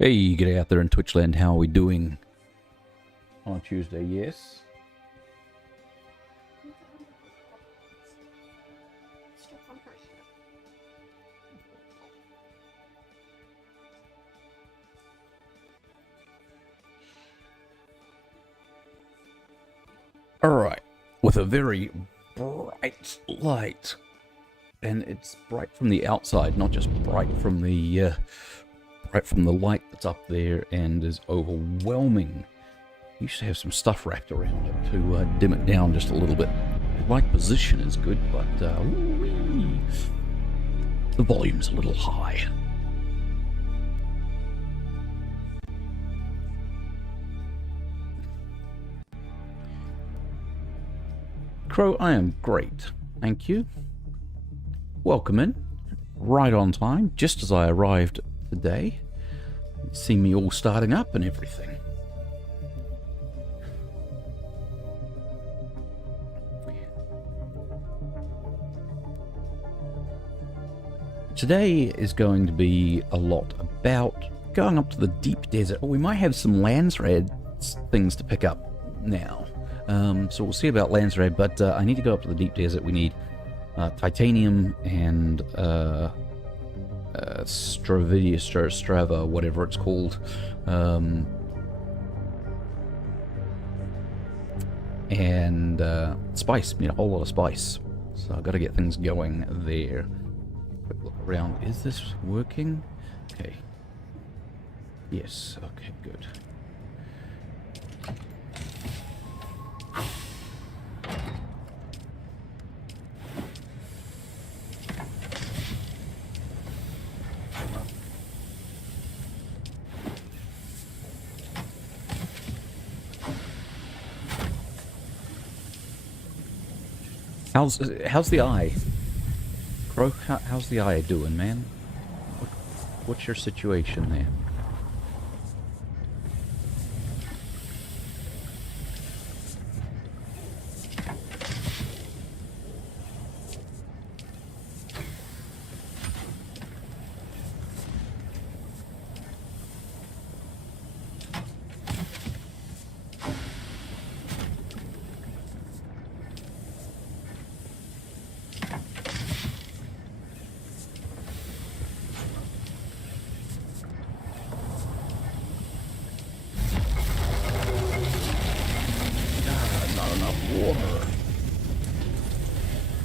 Hey, get out there in Twitchland. How are we doing on Tuesday? Yes. Alright, with a very bright light. And it's bright from the outside, not just bright from the light that's up there and is overwhelming. You should have some stuff wrapped around it to dim it down just a little bit. The light position is good, but the volume's a little high. Crow, I am great. Thank you. Welcome in. Right on time, just as I arrived today. See me all starting up and everything. Today is going to be a lot about going up to the deep desert. Or we might have some Landsrad things to pick up now. So we'll see about Landsrad, but I need to go up to the deep desert. We need titanium and Strava, whatever it's called. And spice. Need a whole lot of spice. So I've got to get things going there. Quick look around. Is this working? Okay. Yes. Okay, good. How's the eye? Crow, how's the eye doing, man? What's your situation there?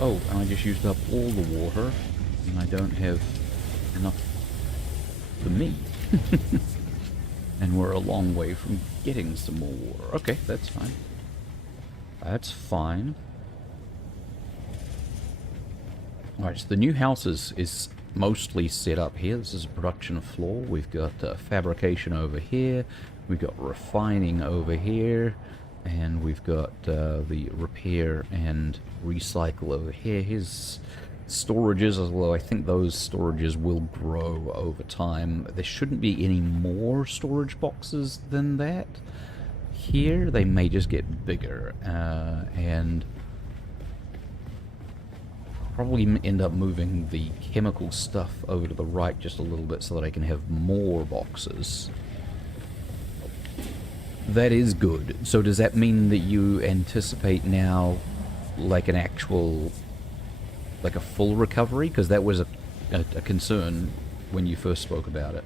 Oh, and I just used up all the water, and I don't have enough for me. And we're a long way from getting some more water. Okay, that's fine. That's fine. Alright, so the new house is mostly set up here. This is a production floor. We've got fabrication over here. We've got refining over here. And we've got the repair and recycle over here. Here's storages, although I think those storages will grow over time. There shouldn't be any more storage boxes than that. Here, they may just get bigger. And probably end up moving the chemical stuff over to the right just a little bit so that I can have more boxes. That is good. So does that mean that you anticipate now like an actual, like a full recovery? Because that was a concern when you first spoke about it.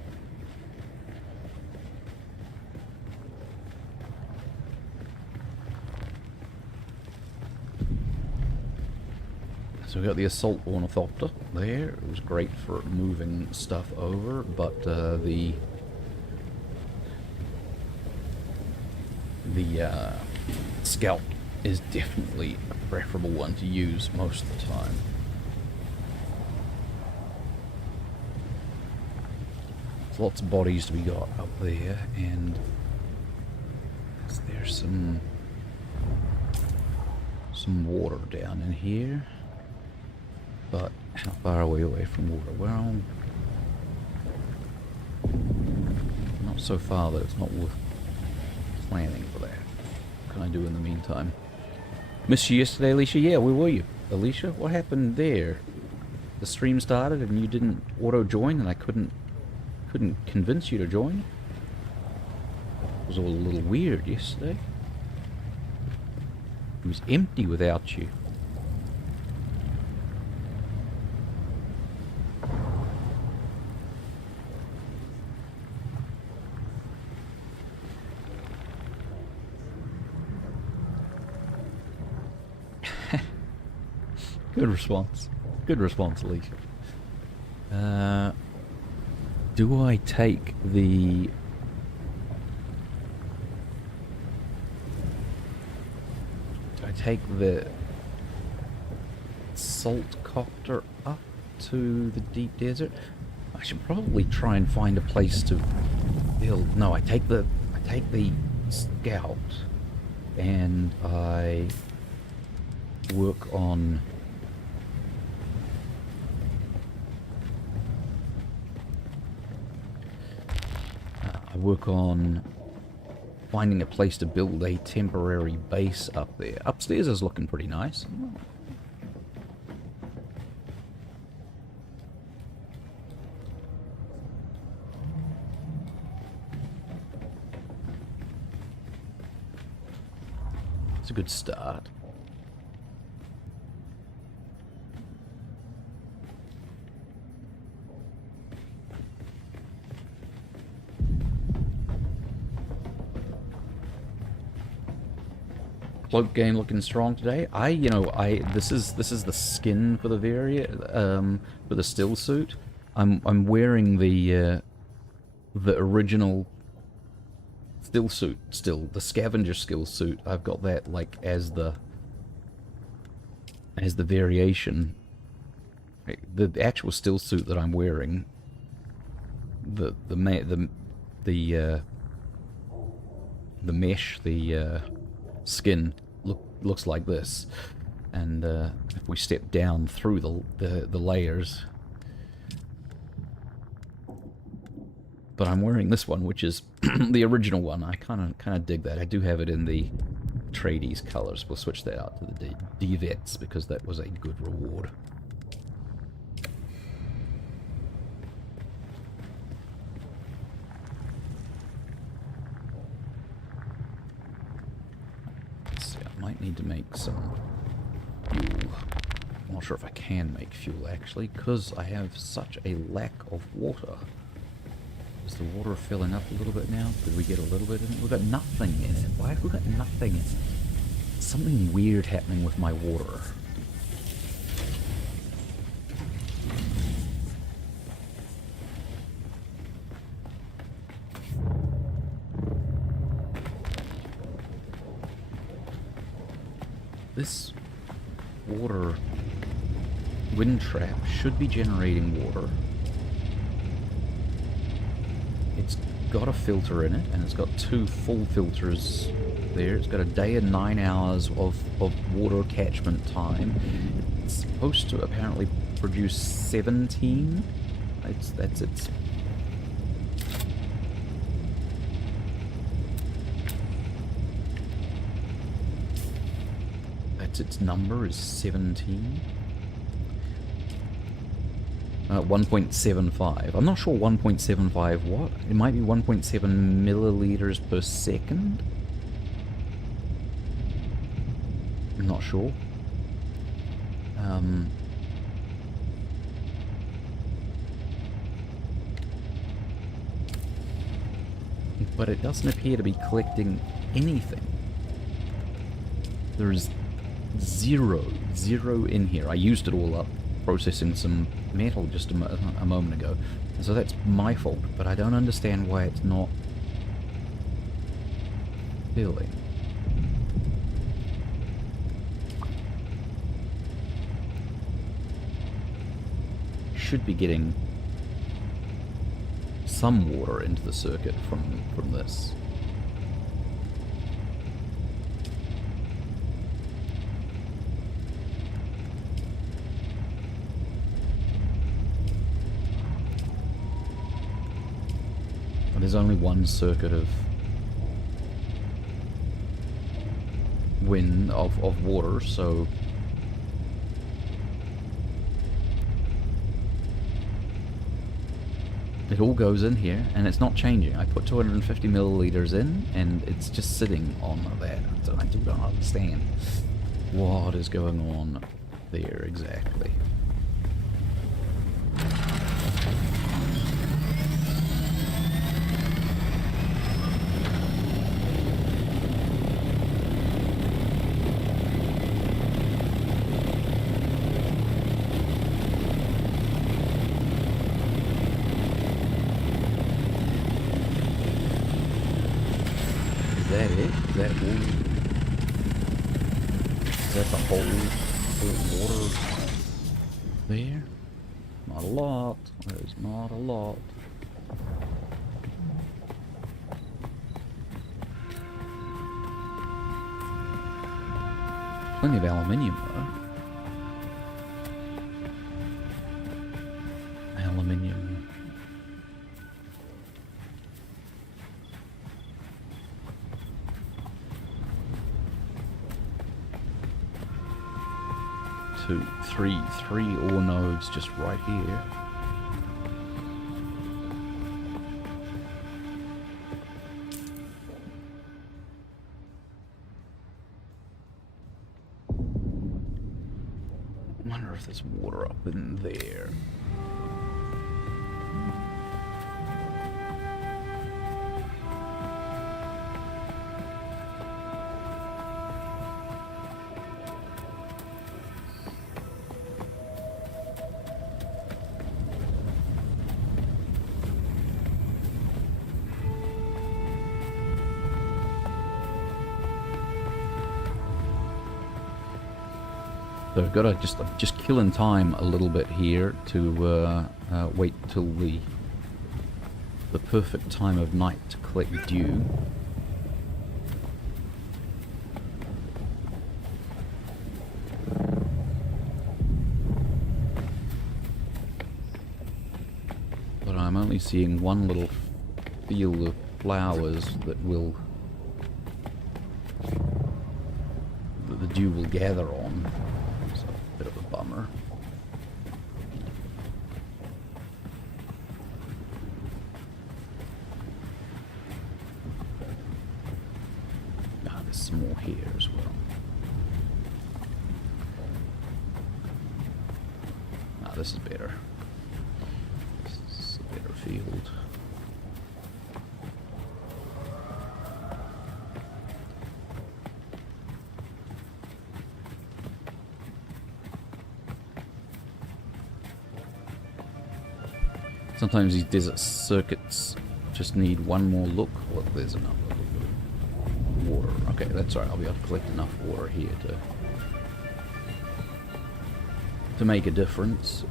So we got the assault ornithopter there. It was great for moving stuff over, but the scout is definitely a preferable one to use most of the time. There's lots of bodies to be got up there, and there's some water down in here. But how far are we away from water? Well, not so far that it's not worth planning for that. What can I do in the meantime? Missed you yesterday, Alicia? Yeah, where were you? Alicia, what happened there? The stream started and you didn't auto-join and I couldn't couldn't convince you to join? It was all a little weird yesterday. It was empty without you. Good response. Good response, Alicia. Do I take the... Do I take the salt copter up to the deep desert? I should probably try and find a place to build. No, I take the scout and I work on... finding a place to build a temporary base up there. Upstairs is looking pretty nice. It's a good start. Cloak game looking strong today. This is the skin for the for the still suit. I'm wearing the original still suit still, the scavenger skill suit. I've got that like as the variation. The actual still suit that I'm wearing, the mesh, the skin looks like this, and if we step down through the layers, but I'm wearing this one, which is the original one. I kind of dig that. I do have it in the Trades colors. We'll switch that out to the D-Vets because that was a good reward. Might need to make some fuel. I'm not sure if I can make fuel actually, because I have such a lack of water. Is the water filling up a little bit now? Did we get a little bit in it? We've got nothing in it. Why have we got nothing in it? Something weird happening with my water. This water wind trap should be generating water. It's got a filter in it, and it's got 2 full filters there. It's got a day and 9 hours of water catchment time. It's supposed to apparently produce 17. That's its... its number is 17. 1.75. I'm not sure 1.75 what. It might be 1.7 milliliters per second. I'm not sure. But it doesn't appear to be collecting anything. There is zero in here. I used it all up processing some metal just a moment ago, so that's my fault, but I don't understand why it's not filling. Should be getting some water into the circuit from this. There's only one circuit of wind of water, so It all goes in here, and it's not changing. I put 250 milliliters in, and it's just sitting on that. So I do not understand what is going on there exactly. Is that it? Is that all? Is that the whole water there? Not a lot. There's not a lot. Plenty of aluminium though. Aluminium. Three ore nodes just right here. I wonder if there's water up in there. So I've got to just killing time a little bit here to wait till the perfect time of night to collect dew. But I'm only seeing one little field of flowers that the dew will gather on. So a bit of a bummer. Ah, there's some more here as well. Ah, this is better. This is a better field. Sometimes these desert circuits just need one more look. Look, there's another water. Okay, that's all right. I'll be able to collect enough water here to make a difference.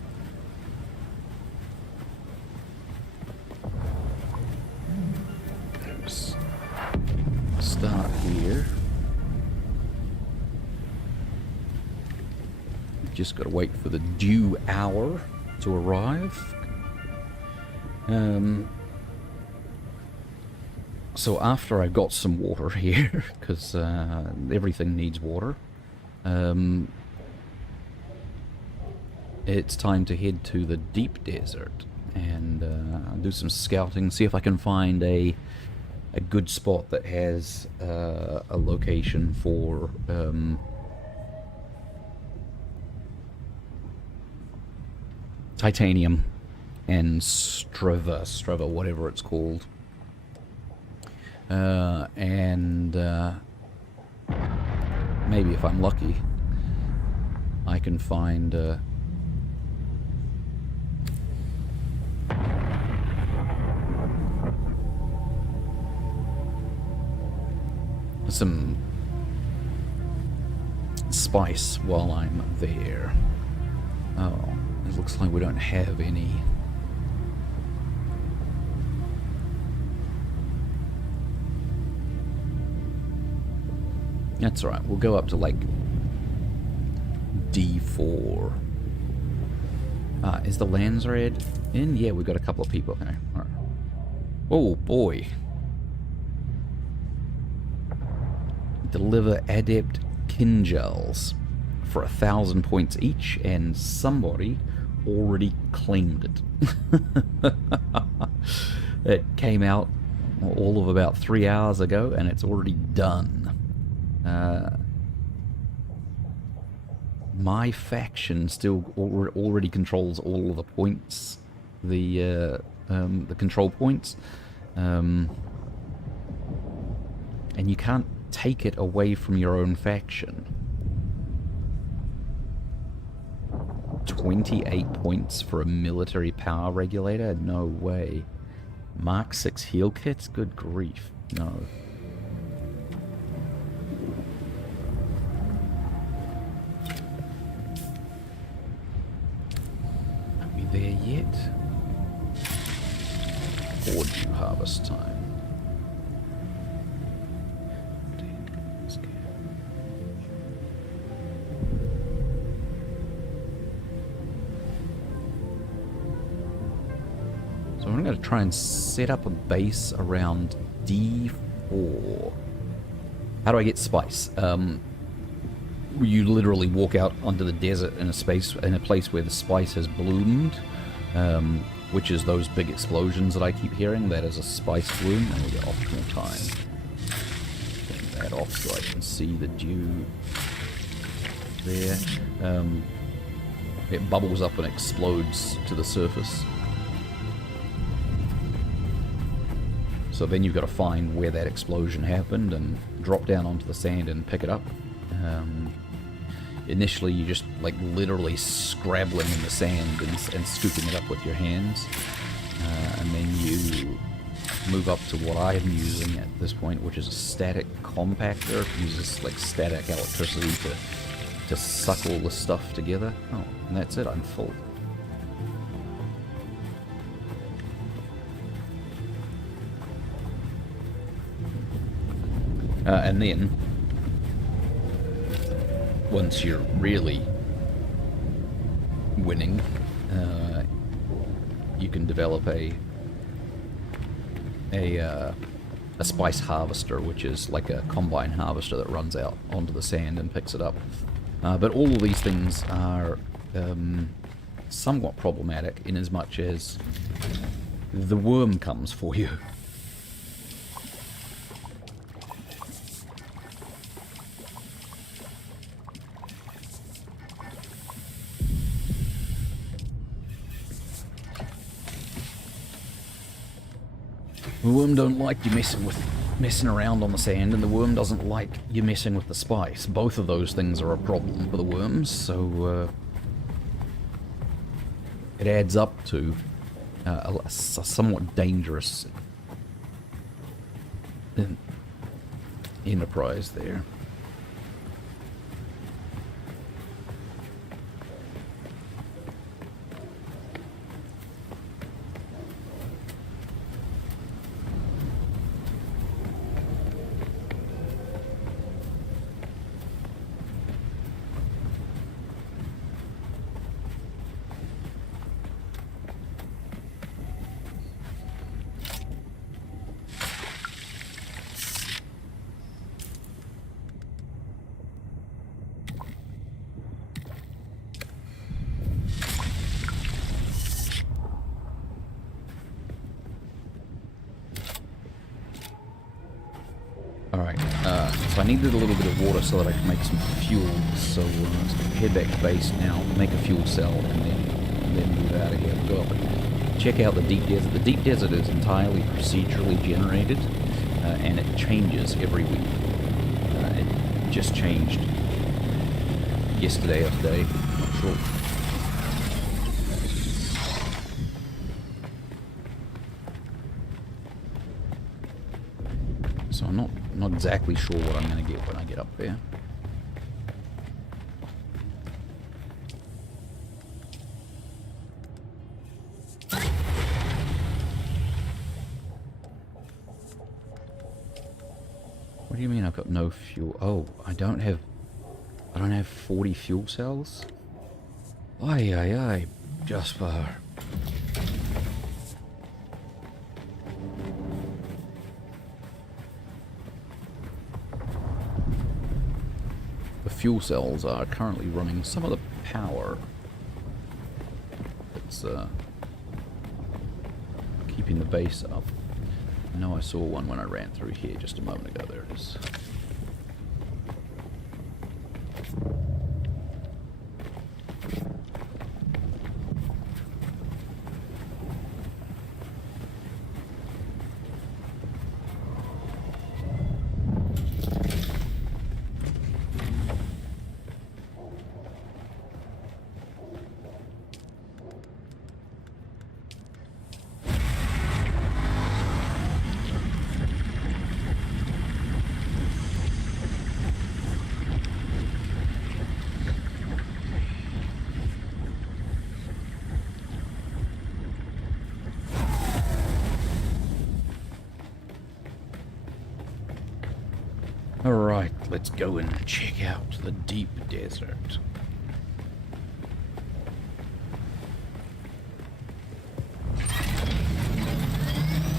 Let's start here. Just got to wait for the due hour to arrive. So after I've got some water here, because everything needs water, it's time to head to the deep desert and do some scouting, see if I can find a good spot that has a location for titanium and Strava, whatever it's called. And maybe if I'm lucky, I can find some spice while I'm there. Oh, it looks like we don't have any. That's alright, we'll go up to like D4. Is the lands red in? Yeah, we've got a couple of people. Okay, alright. Oh boy. Deliver adept Kinjals for 1,000 points each, and somebody already claimed it. It came out all of about 3 hours ago, and it's already done. My faction still already controls all of the points, the control points, and you can't take it away from your own faction. 28 points for a military power regulator? No way. Mark 6 heal kits? Good grief. No. Are we there yet? Or due harvest time? So I'm going to try and set up a base around D4. How do I get spice? You literally walk out onto the desert in a place where the spice has bloomed, which is those big explosions that I keep hearing. That is a spice bloom, and we get optimal time. Turn that off so I can see the dew there. It bubbles up and explodes to the surface. So then you've got to find where that explosion happened and drop down onto the sand and pick it up. Initially, you're just like literally scrabbling in the sand and scooping it up with your hands. And then you move up to what I'm using at this point, which is a static compactor. It uses like static electricity to suck all the stuff together. Oh, and that's it, I'm full. And then, once you're really winning, you can develop a spice harvester, which is like a combine harvester that runs out onto the sand and picks it up. But all of these things are somewhat problematic in as much as the worm comes for you. The worm don't like you messing around on the sand, and the worm doesn't like you messing with the spice. Both of those things are a problem for the worms, so it adds up to a somewhat dangerous enterprise there. So I needed a little bit of water so that I could make some fuel. So let's head back to base now, make a fuel cell, and then move out of here. We'll go up and check out the deep desert. The deep desert is entirely procedurally generated, and it changes every week. It just changed yesterday or today, I'm not sure. So I'm not exactly sure what I'm going to get when I get up there. What do you mean I've got no fuel? Oh, I don't have 40 fuel cells? Aye, Juspar. The fuel cells are currently running some of the power. is keeping the base up. I know I saw one when I ran through here just a moment ago. There it is. Alright, let's go and check out the deep desert.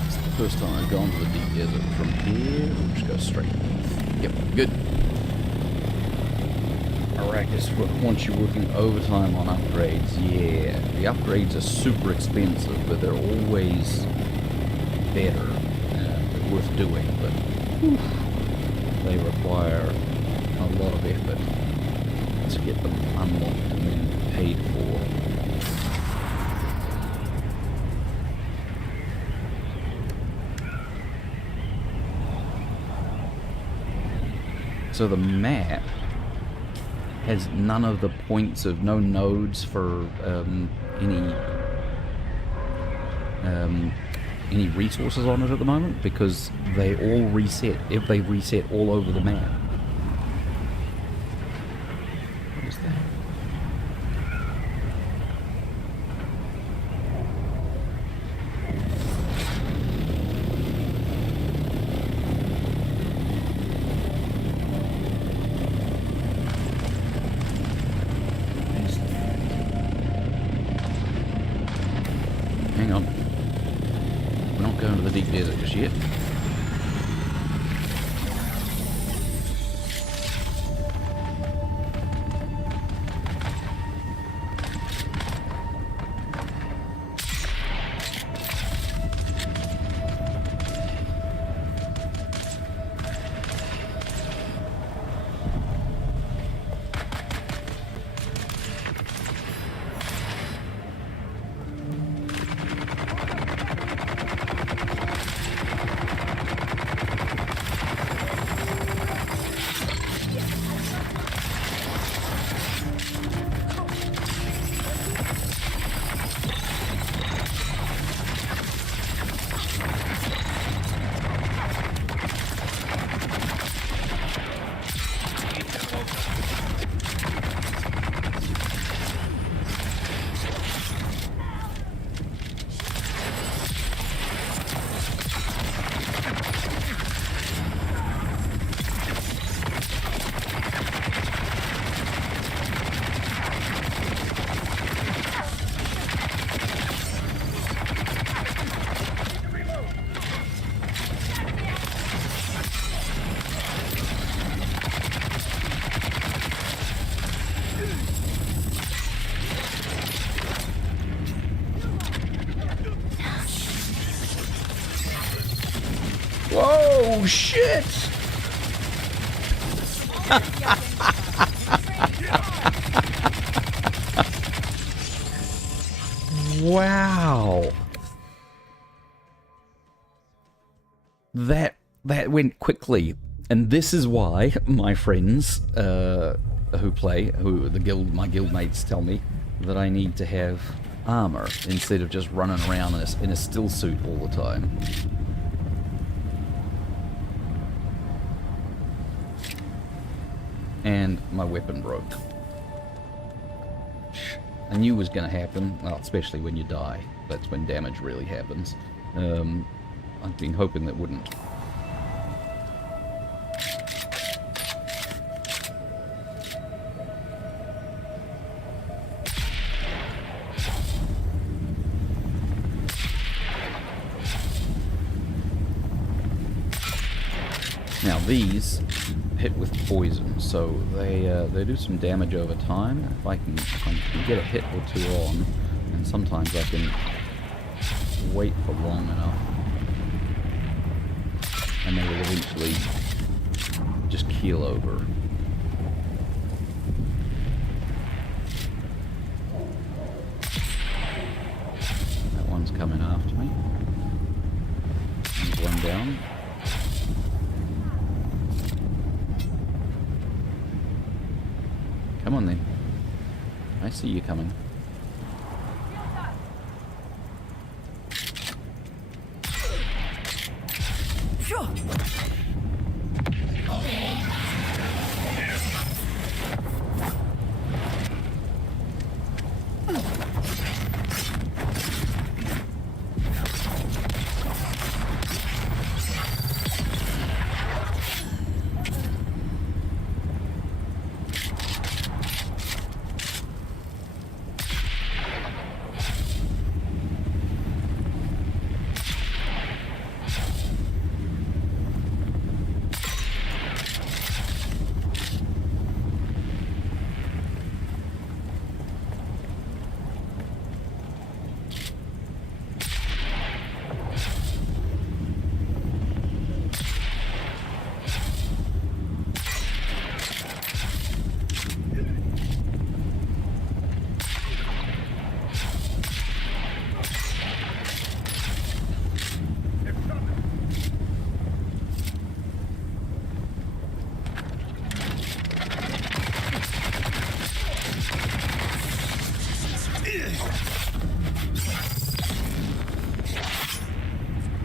It's the first time I've gone to the deep desert. From here, we'll just go straight north. Yep, good. Arrakis wants you working overtime on upgrades. Yeah, the upgrades are super expensive, but they're always better. They're worth doing, but whew, they require a lot of effort to get them unlocked and then paid for. So the map has none of the points of no nodes for any resources on it at the moment because they all reset. If they reset all over the map. What is that? Hang on. We're not going to the deep desert just yet. Whoa, shit! Wow. That went quickly. And this is why my friends my guildmates tell me that I need to have armor instead of just running around in a still suit all the time. And my weapon broke. I knew it was going to happen, well, especially when you die. That's when damage really happens. I've been hoping that wouldn't. Now these hit with poison, so they do some damage over time. If I can get a hit or two on, And sometimes I can wait for long enough, and they will eventually just keel over. That one's coming after me. There's one down. Come on then. I see you coming.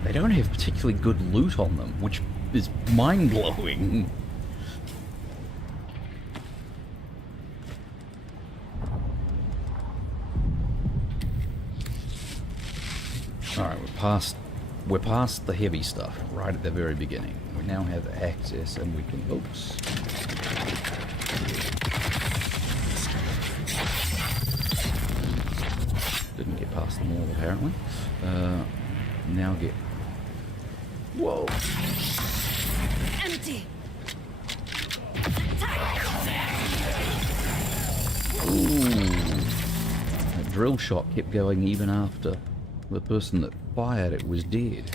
They don't have particularly good loot on them, which is mind-blowing. Alright, we're past the heavy stuff, right at the very beginning. We now have access and we can... Oops. Didn't get past them all, apparently. Now get... Whoa! Empty. Ooh. That drill shot kept going even after the person that fired it was dead.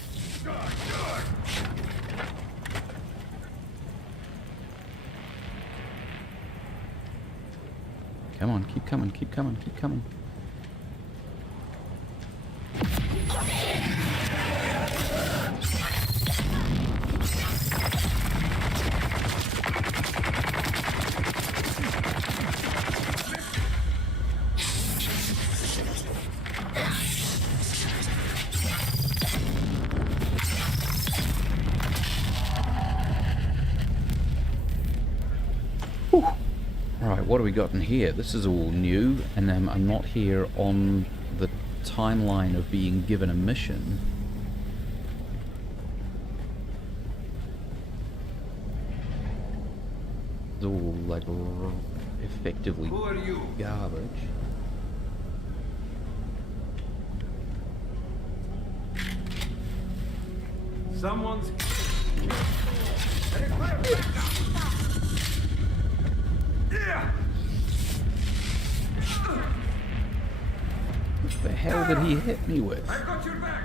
Come on, keep coming, keep coming, keep coming. Right, what do we got in here? This is all new, and I'm not here on the timeline of being given a mission. It's all like effectively garbage. Someone's... What the hell did he hit me with? I've got your back.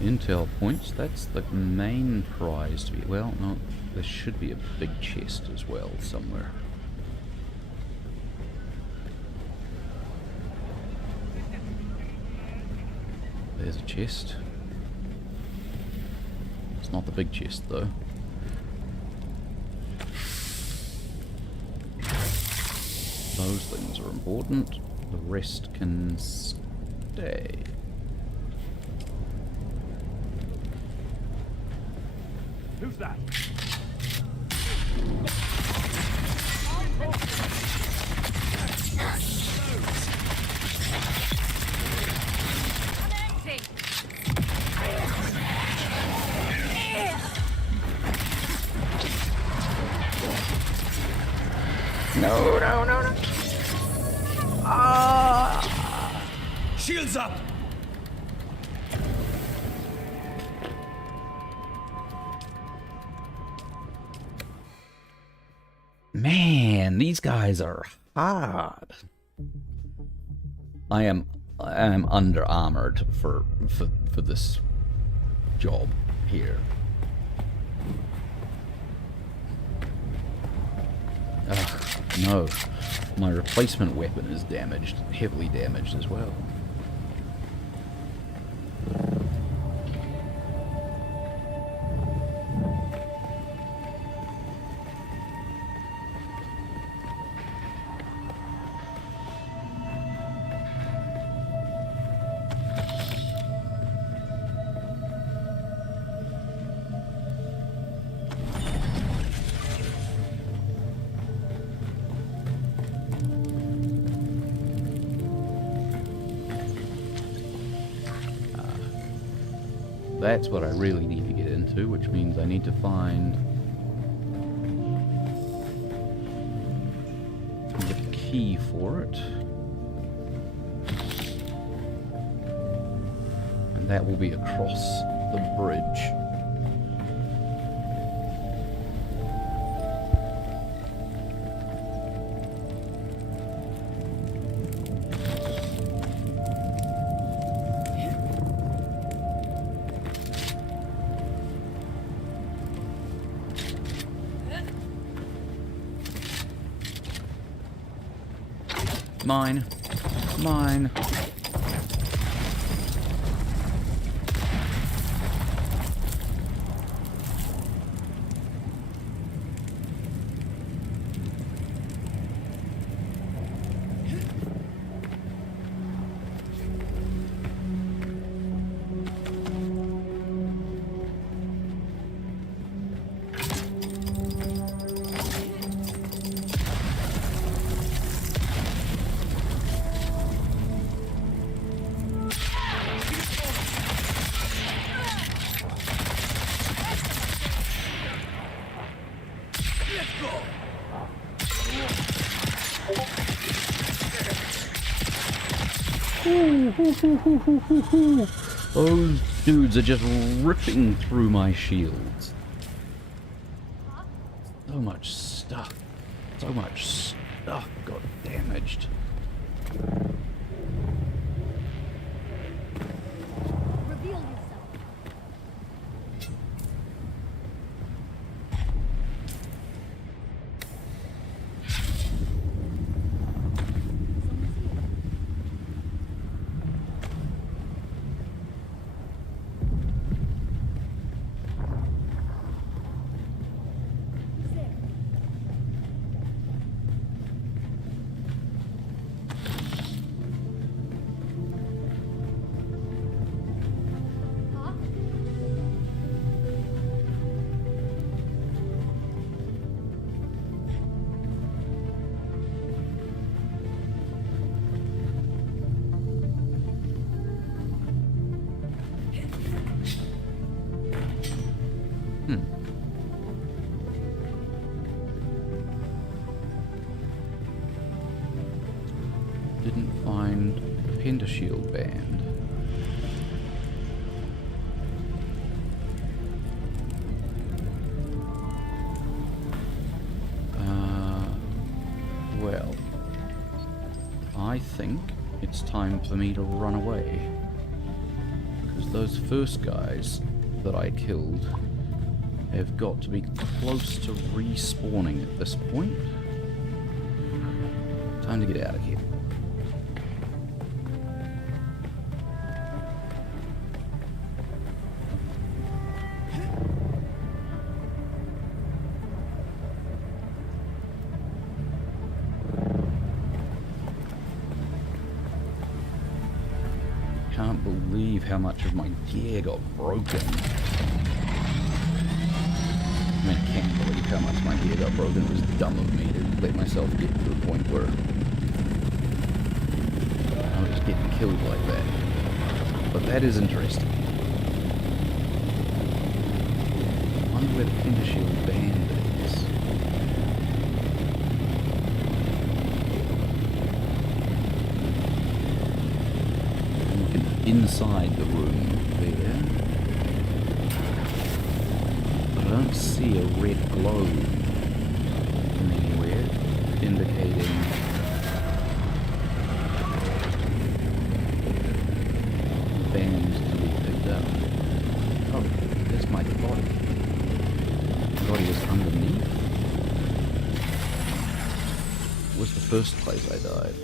Intel points, that's the main prize to be... Well, no, there should be a big chest as well somewhere. There's a chest. It's not the big chest though. Those things are important. The rest can stay. Who's that? No, no, no, no. Shields up! Man, these guys are hard. I am under armored for this job here. Ugh, no. My replacement weapon is damaged, heavily damaged as well. That's what I really need to get into, which means I need to find the key for it. And that will be across the bridge. Mine. Mine. Those dudes are just ripping through my shields. So much stuff. So much stuff got damaged. Reveal yourself. Didn't find the Pentashield band. Well, I think it's time for me to run away. Because those first guys that I killed have got to be close to respawning at this point. Time to get out of here. Can't believe how much of my gear got broken. I mean, I can't believe how much my gear got broken. It was dumb of me to let myself get to the point where I was just getting killed like that. But that is interesting. I wonder where the Pindershield band is. I'm looking inside the room there. But I don't see a red glow anywhere indicating bands to be picked up. Oh, there's my body. My body was underneath. Was the first place I died.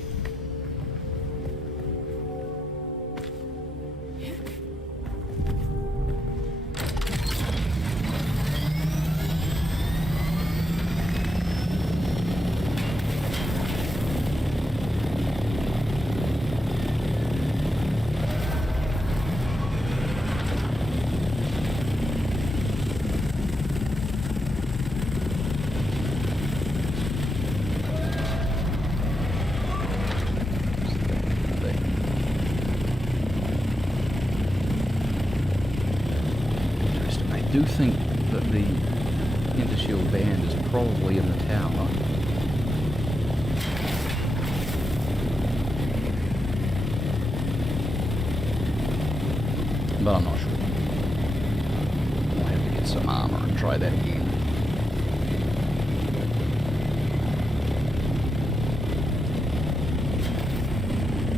I do think that the Intershield band is probably in the tower. But I'm not sure. I'll have to get some armor and try that again.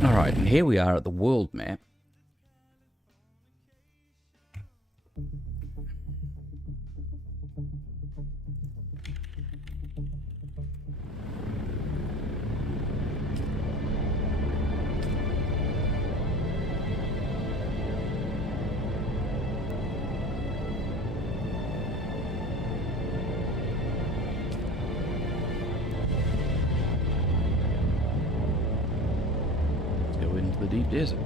Alright, and here we are at the world map. Into the deep desert.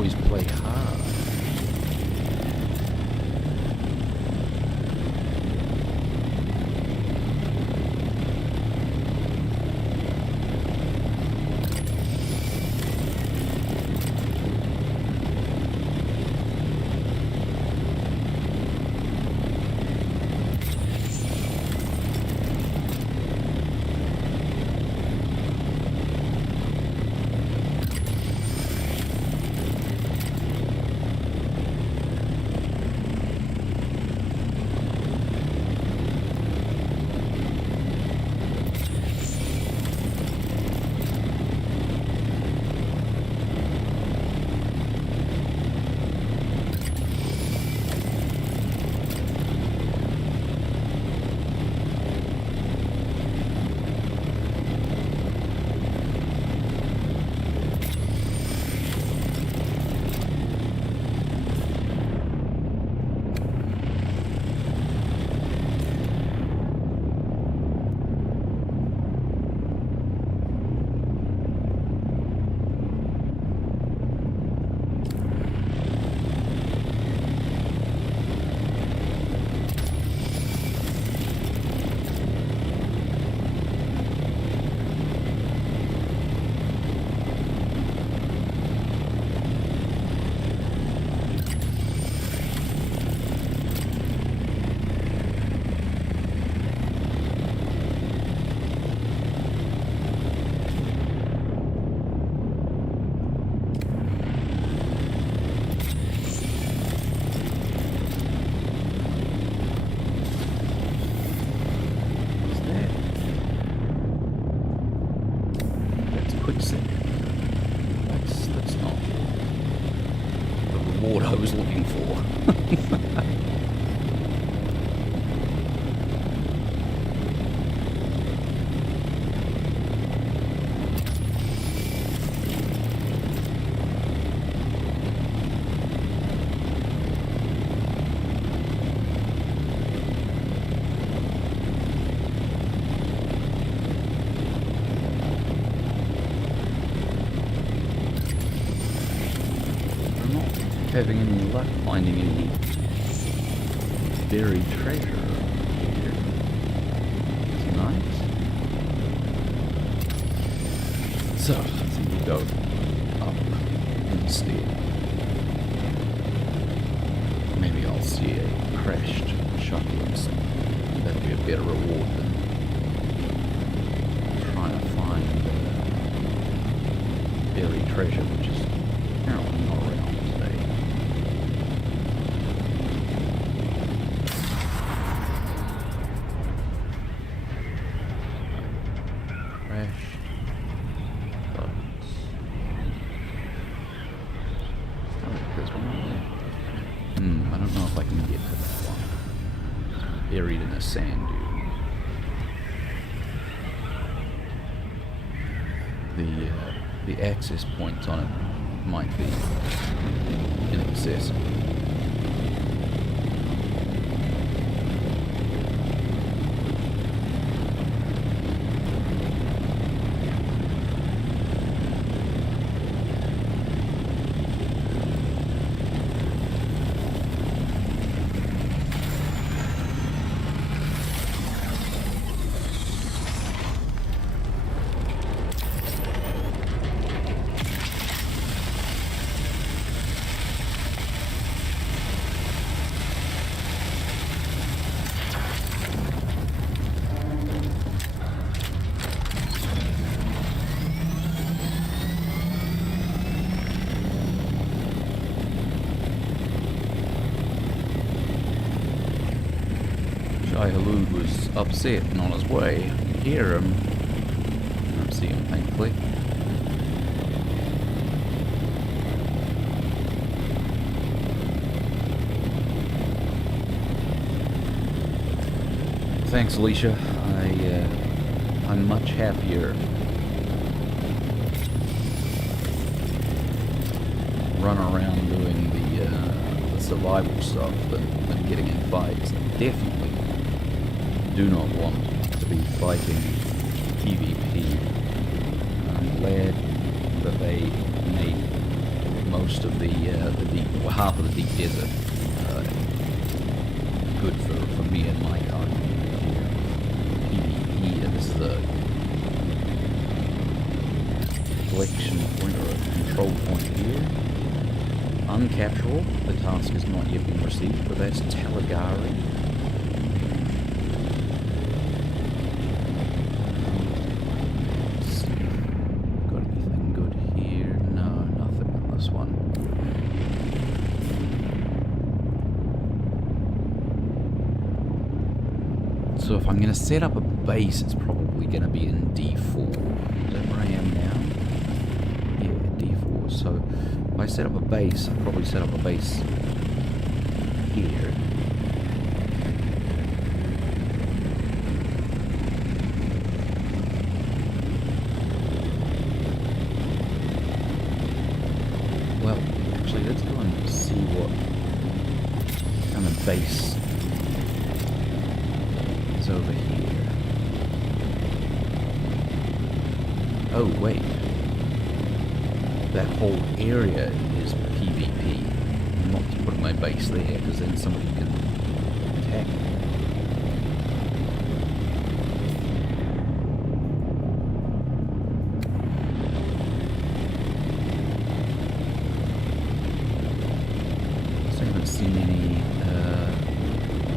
boys play hard. That's not the reward I was looking for. Having any luck finding any buried treasure here tonight. So I think we'll go up instead. Maybe I'll see a crashed shuttle or something. That'll be a better reward than trying to find buried treasure, which is apparently not around. I don't know if I can get to that one. Buried in a sand dune. The access points on it might be inaccessible. Halud was upset and on his way. I can hear him. I don't see him, thankfully. Thanks, Alicia. I'm much happier running around doing the survival stuff than getting in fights. Definitely do not want to be fighting PvP. I'm glad that they made most most of the deep, or half of the deep desert. Good for me and my car. PvP, and this is a collection point or a control point here. Uncapturable. The task has not yet been received, but that's Talagari. Got anything good here? No, nothing on this one. So if I'm going to set up a base, it's probably going to be in D4. Is that where I am now? Yeah, D4. So if I set up a base, I'll probably set up a base here. Well, actually, let's go and see what kind of base is over here. Oh, wait. That whole area is PvP. I'm not to put my base there, because then somebody can attack me. So I haven't seen any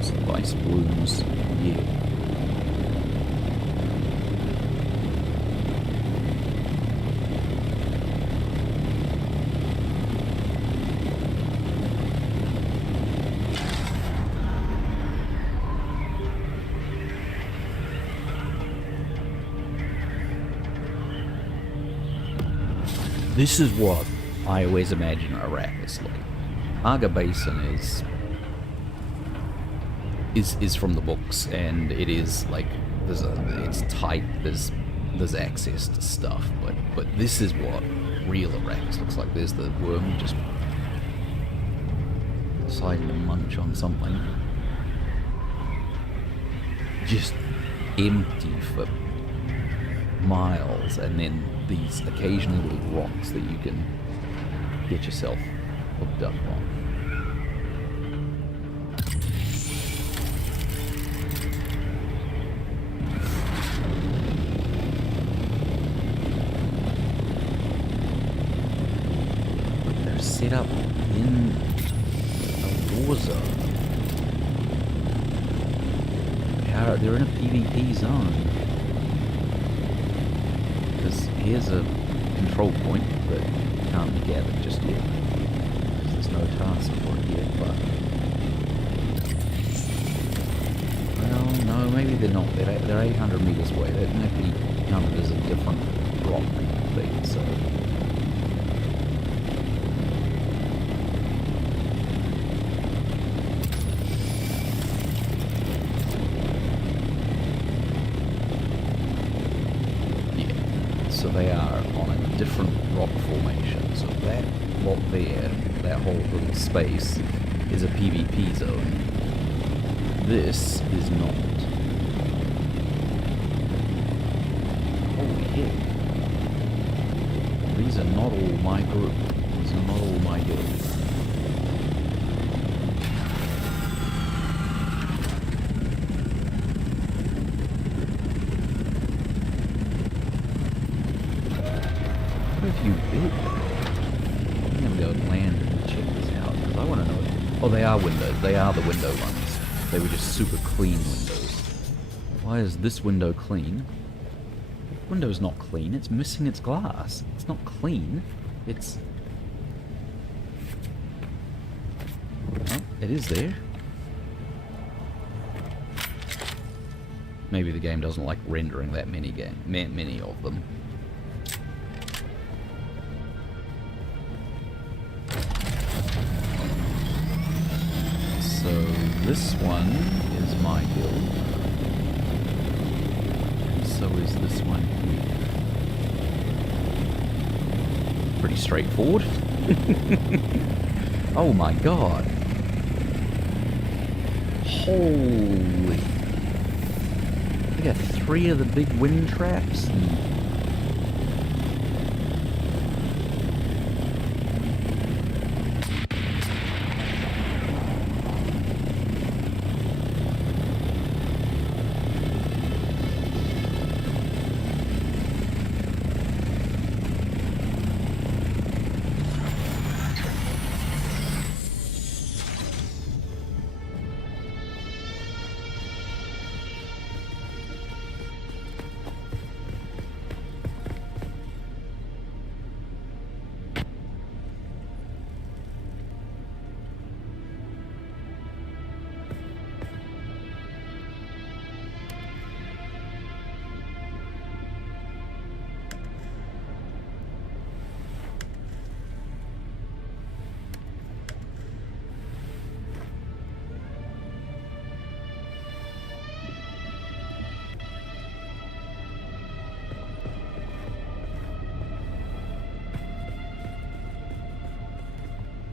spice blooms yet. This is what I always imagine Arrakis looking. Arga Basin is from the books, and it is like it's tight. There's access to stuff, but this is what real Arrakis looks like. There's the worm just deciding to munch on something, just empty for miles, and then these occasional little rocks that you can get yourself hooked up on. But they're set up in a war zone. They're in a PvP zone. Here's a control point that can't be gathered just yet. There's no task for it yet, but... Well, no, maybe they're not. They're 800 meters away. That might be counted as a different rock thing, so... So they are on a different rock formation. So that rock there, that whole little space, is a PvP zone. This is not. Holy heck. These are not all my group. These are not all my guild. You big. I'm gonna go land and check this out because I want to know. Oh, they are windows. They are the window ones. They were just super clean windows. Why is this window clean? The window's not clean. It's missing its glass. It's not clean. It's. Oh, it is there. Maybe the game doesn't like rendering that many of them. So this one is my guild, and so is this one here. Pretty straightforward. Oh my god. Holy. We got 3 of the big wind traps.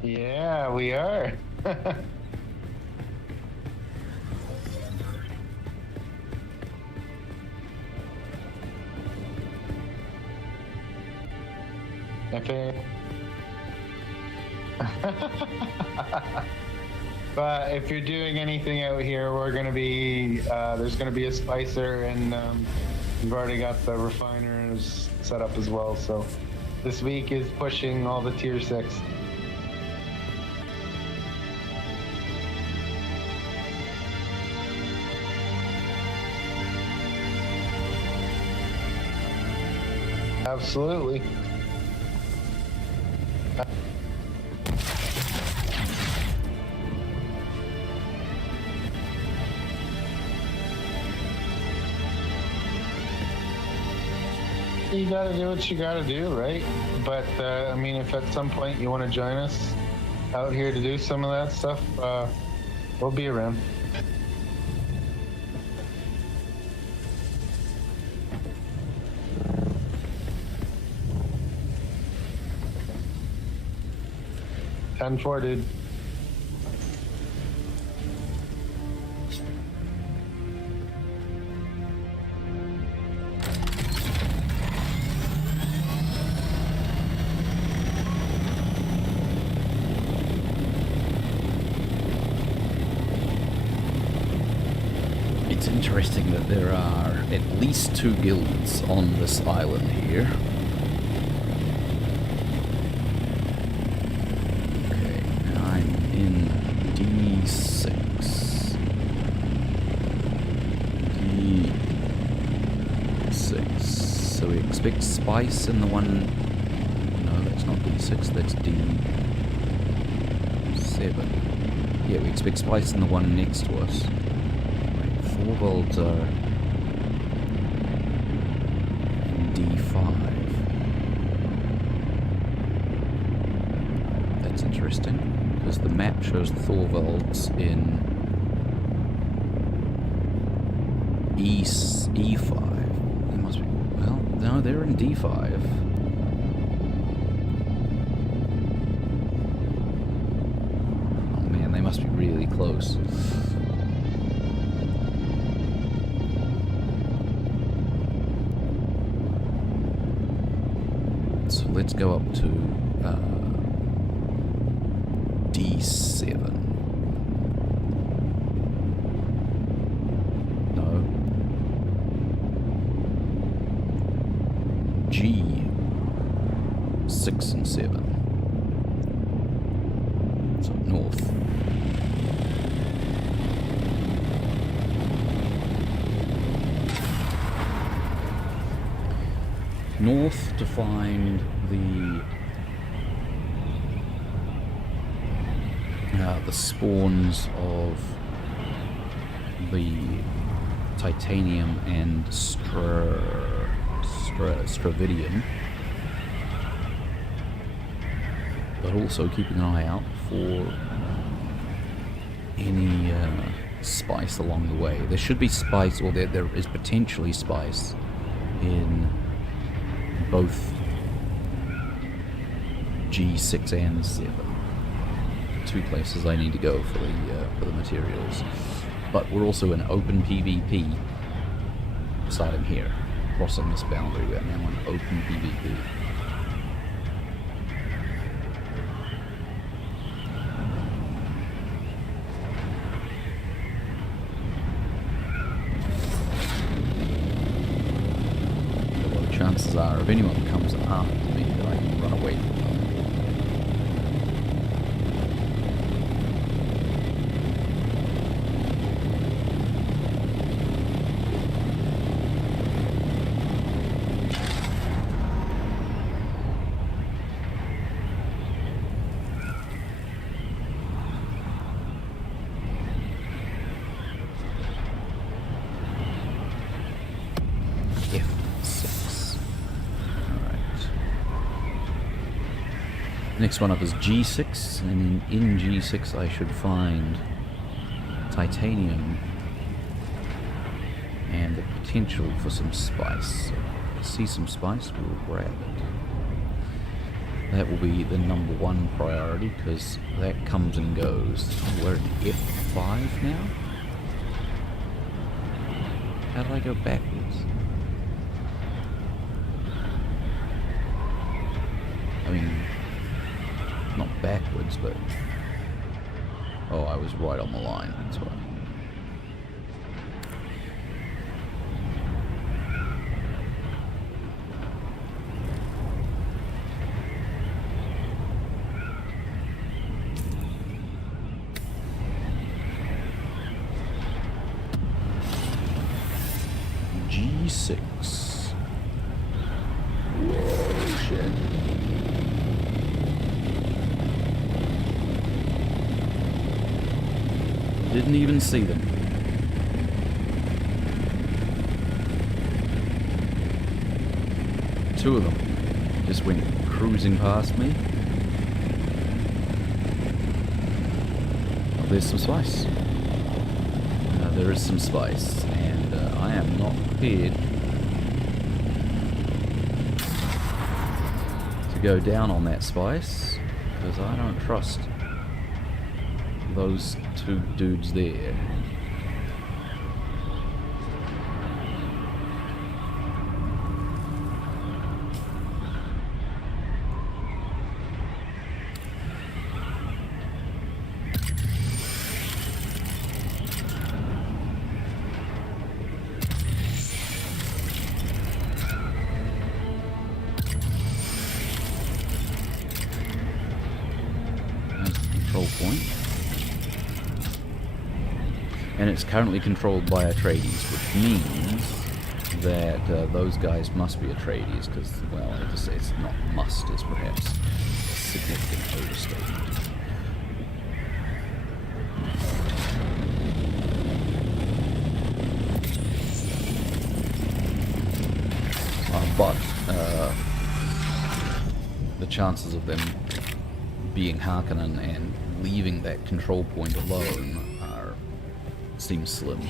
Yeah, we are. Okay. But if you're doing anything out here, we're gonna be there's gonna be a spicer, and we've already got the refiners set up as well. So this week is pushing all the tier 6. Absolutely. You gotta do what you gotta do, right? But I mean, if at some point you want to join us out here to do some of that stuff, we'll be around. Ten four, dude. It's interesting that there are at least 2 guilds on this island here. Okay, I'm in D6. D6. So we expect spice in the one... No, that's not D6, that's D7. Yeah, we expect spice in the one next to us. Thorvalds are in D5. That's interesting, because the map shows Thorvalds in E5. They must be... Well, no, they're in D5. Oh man, they must be really close. Let's go up to D7. No. G6 and 7. So north. North to find the spawns of the titanium and stravidium, but also keeping an eye out for any spice along the way. There should be spice, or there is potentially spice in both G6 and 7. 2 places I need to go for the materials. But we're also in open PvP starting here. Crossing this boundary, we are now in open PvP. Chances are, if anyone comes after me, that I can run away from them. Next one up is G6, and in G6 I should find titanium and the potential for some spice. So if I see some spice, we'll grab it. That will be the #1 priority, because that comes and goes. Oh, we're at F5 now? How did I go backwards? I mean, not backwards, but... Oh, I was right on the line, that's why. G6. Whoa, shit. Didn't even see them. Two of them just went cruising past me. Oh, there's some spice. There is some spice, and I am not prepared to go down on that spice, because I don't trust those two dudes there. Point. And it's currently controlled by Atreides, which means that those guys must be Atreides, because, well, I have to say it's not must, is perhaps a significant overstatement. But the chances of them being Harkonnen and leaving that control point alone seem slim.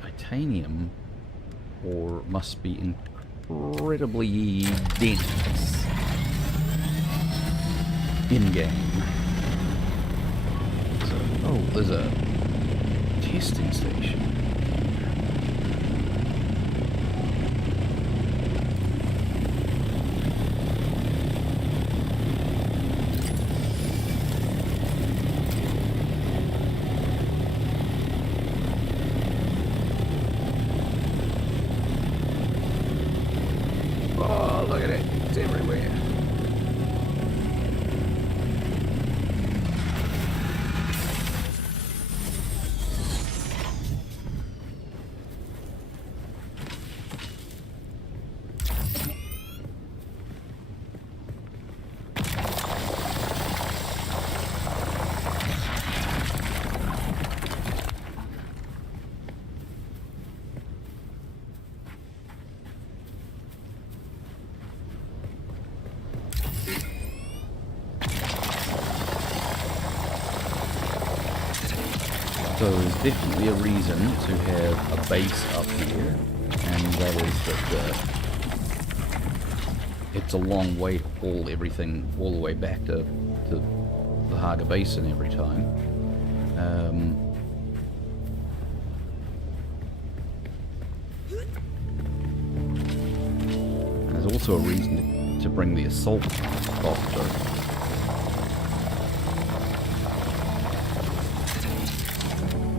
Titanium, or must be incredibly dense in-game. So, oh, there's a testing station. Oh, look at it. It's everywhere. So there's definitely a reason to have a base up here, and that is that it's a long way to haul everything all the way back to the Haga Basin every time. And there's also a reason to bring the assault copter.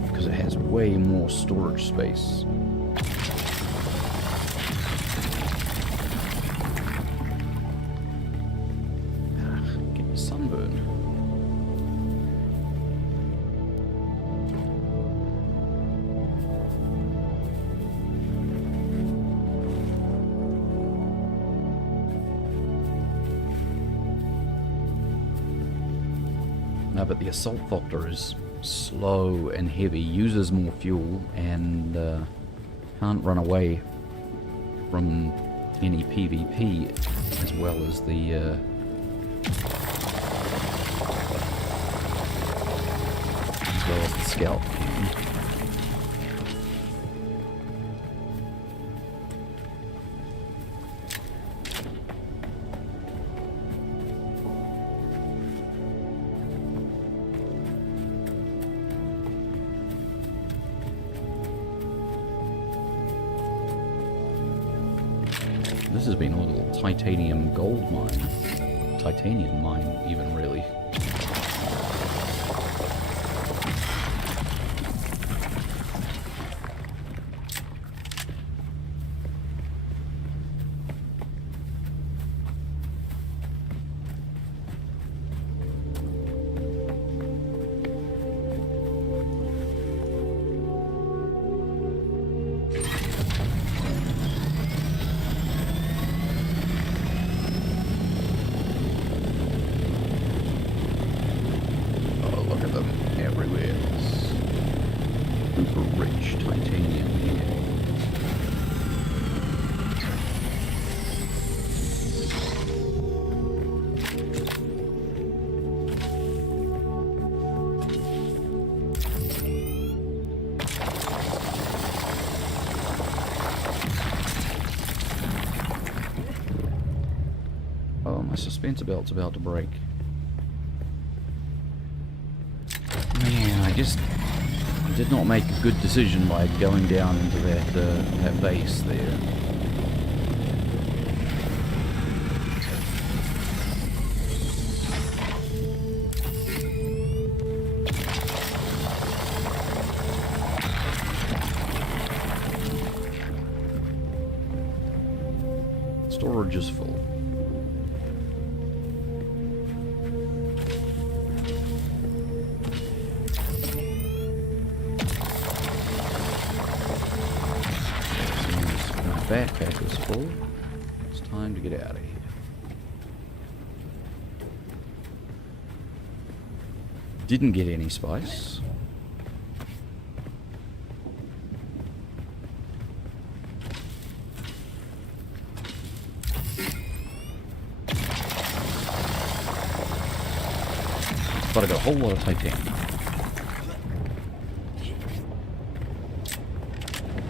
Because it has way more storage space. Get the sunburn. No, but the assault Thopter is slow and heavy, uses more fuel, and can't run away from any PvP, as well as the scout can. This has been a little titanium gold mine. Titanium mine, even, really. Rich titanium here. Oh, my suspensor belt's about to break. Man, I did not make a good decision by going down into that base there. Storage is full. Backpack is full. It's time to get out of here. Didn't get any spice. But I got a whole lot of titanium.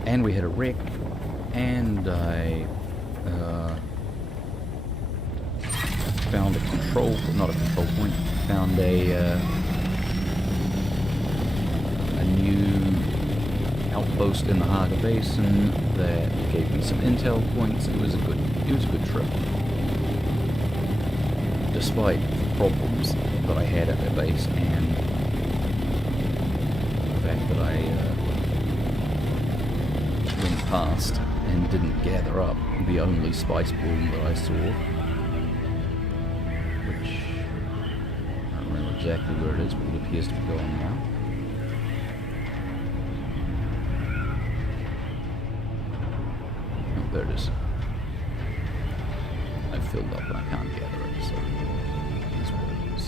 And we had a wreck. And I found a not a control point, found a new outpost in the Haga Basin that gave me some intel points. It was a good trip. Despite the problems that I had at that base and the fact that I went past and didn't gather up the only spice bloom that I saw, which I don't remember exactly where it is, but it appears to be gone now. Oh, there it is. I've filled up and I can't gather it, so that's what it is.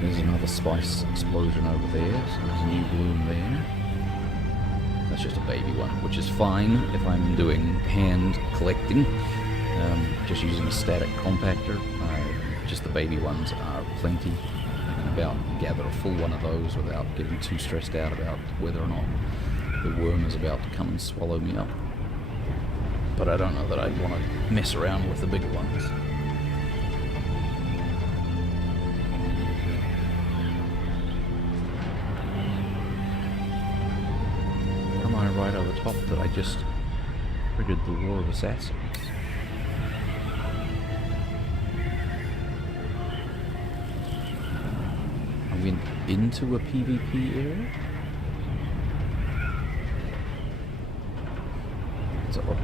There's another spice explosion over there, so there's a new bloom there. That's just a baby one, which is fine if I'm doing hand collecting, just using a static compactor. Just the baby ones are plenty. I can about gather a full one of those without getting too stressed out about whether or not the worm is about to come and swallow me up. But I don't know that I'd want to mess around with the bigger ones. Am I right over the top that I just triggered the War of Assassins? Are we into a PvP area? It's odd.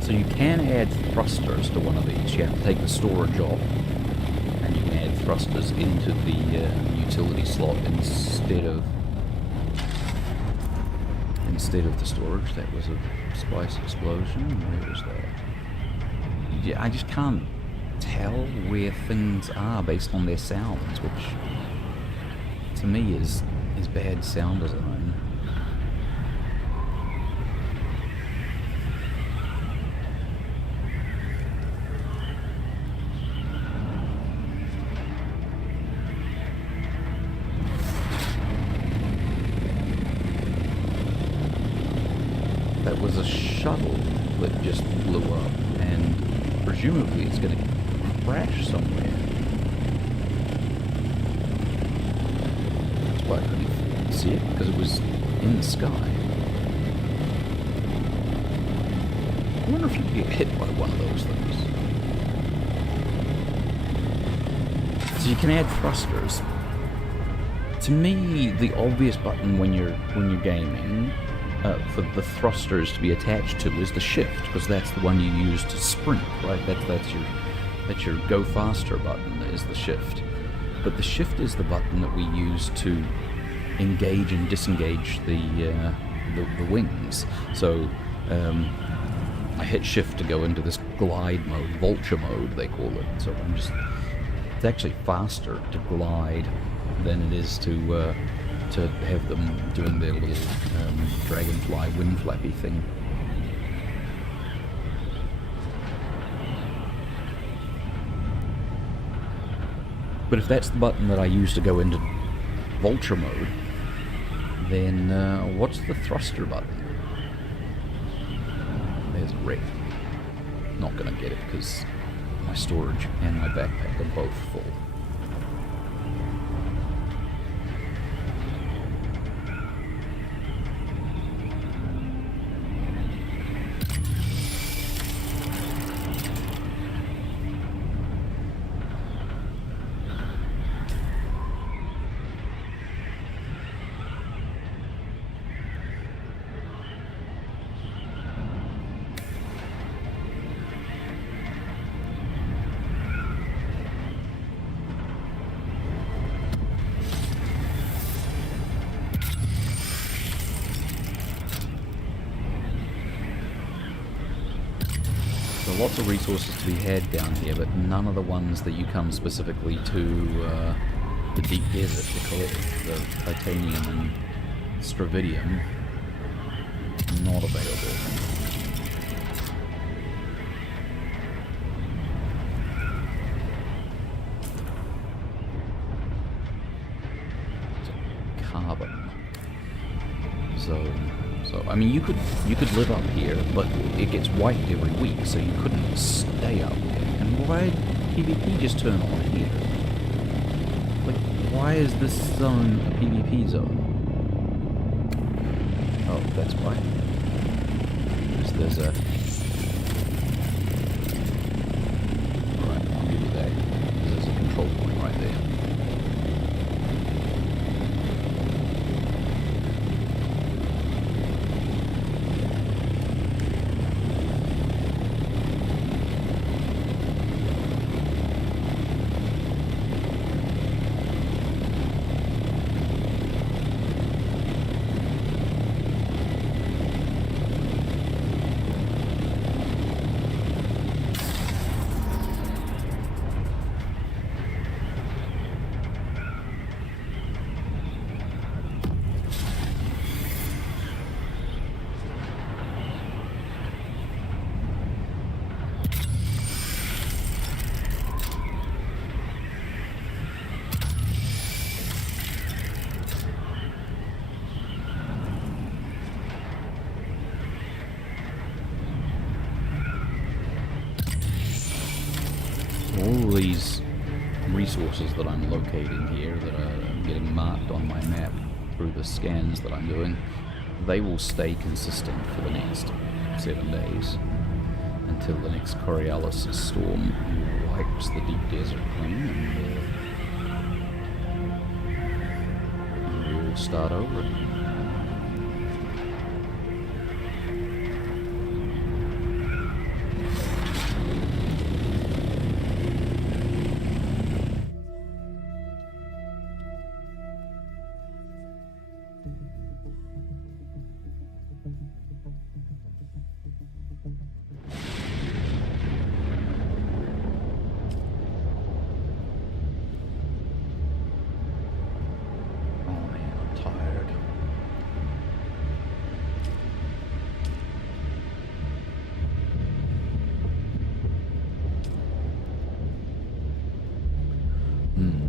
So you can add thrusters to one of these. You have to take the storage off, and you can add thrusters into the utility slot instead of the storage. That was a spice explosion. Where was that? Yeah, I just can't tell where things are based on their sounds, which to me is bad sound design. That was a shuttle that just blew up, and presumably it's going to crash somewhere. That's why I couldn't see it, because it was in the sky. I wonder if you could get hit by one of those things. So you can add thrusters. To me, the obvious button when you're gaming for the thrusters to be attached to is the shift, because that's the one you use to sprint, right? That's your go faster button is the shift. But the shift is the button that we use to engage and disengage the wings. So I hit shift to go into this glide mode, vulture mode they call it. So it's actually faster to glide than it is to have them doing their little dragonfly wind flappy thing. But if that's the button that I use to go into vulture mode, then what's the thruster button? There's a red. Not gonna get it because my storage and my backpack are both full. lots of resources to be had down here, but none of the ones that you come specifically to the deep desert to collect the titanium and stravidium. Not available. Carbon zone. So I mean, you could live up here, but it gets wiped every week, so you couldn't stay up there. And why did PvP just turn on here? Like, why is this zone a PvP zone? Oh, that's why. Because there's a... Alright, I'll give you that. There's a control point right there. All these resources that I'm locating here that are getting marked on my map through the scans that I'm doing, they will stay consistent for the next 7 days until the next Coriolis storm wipes the deep desert clean, and we will start over.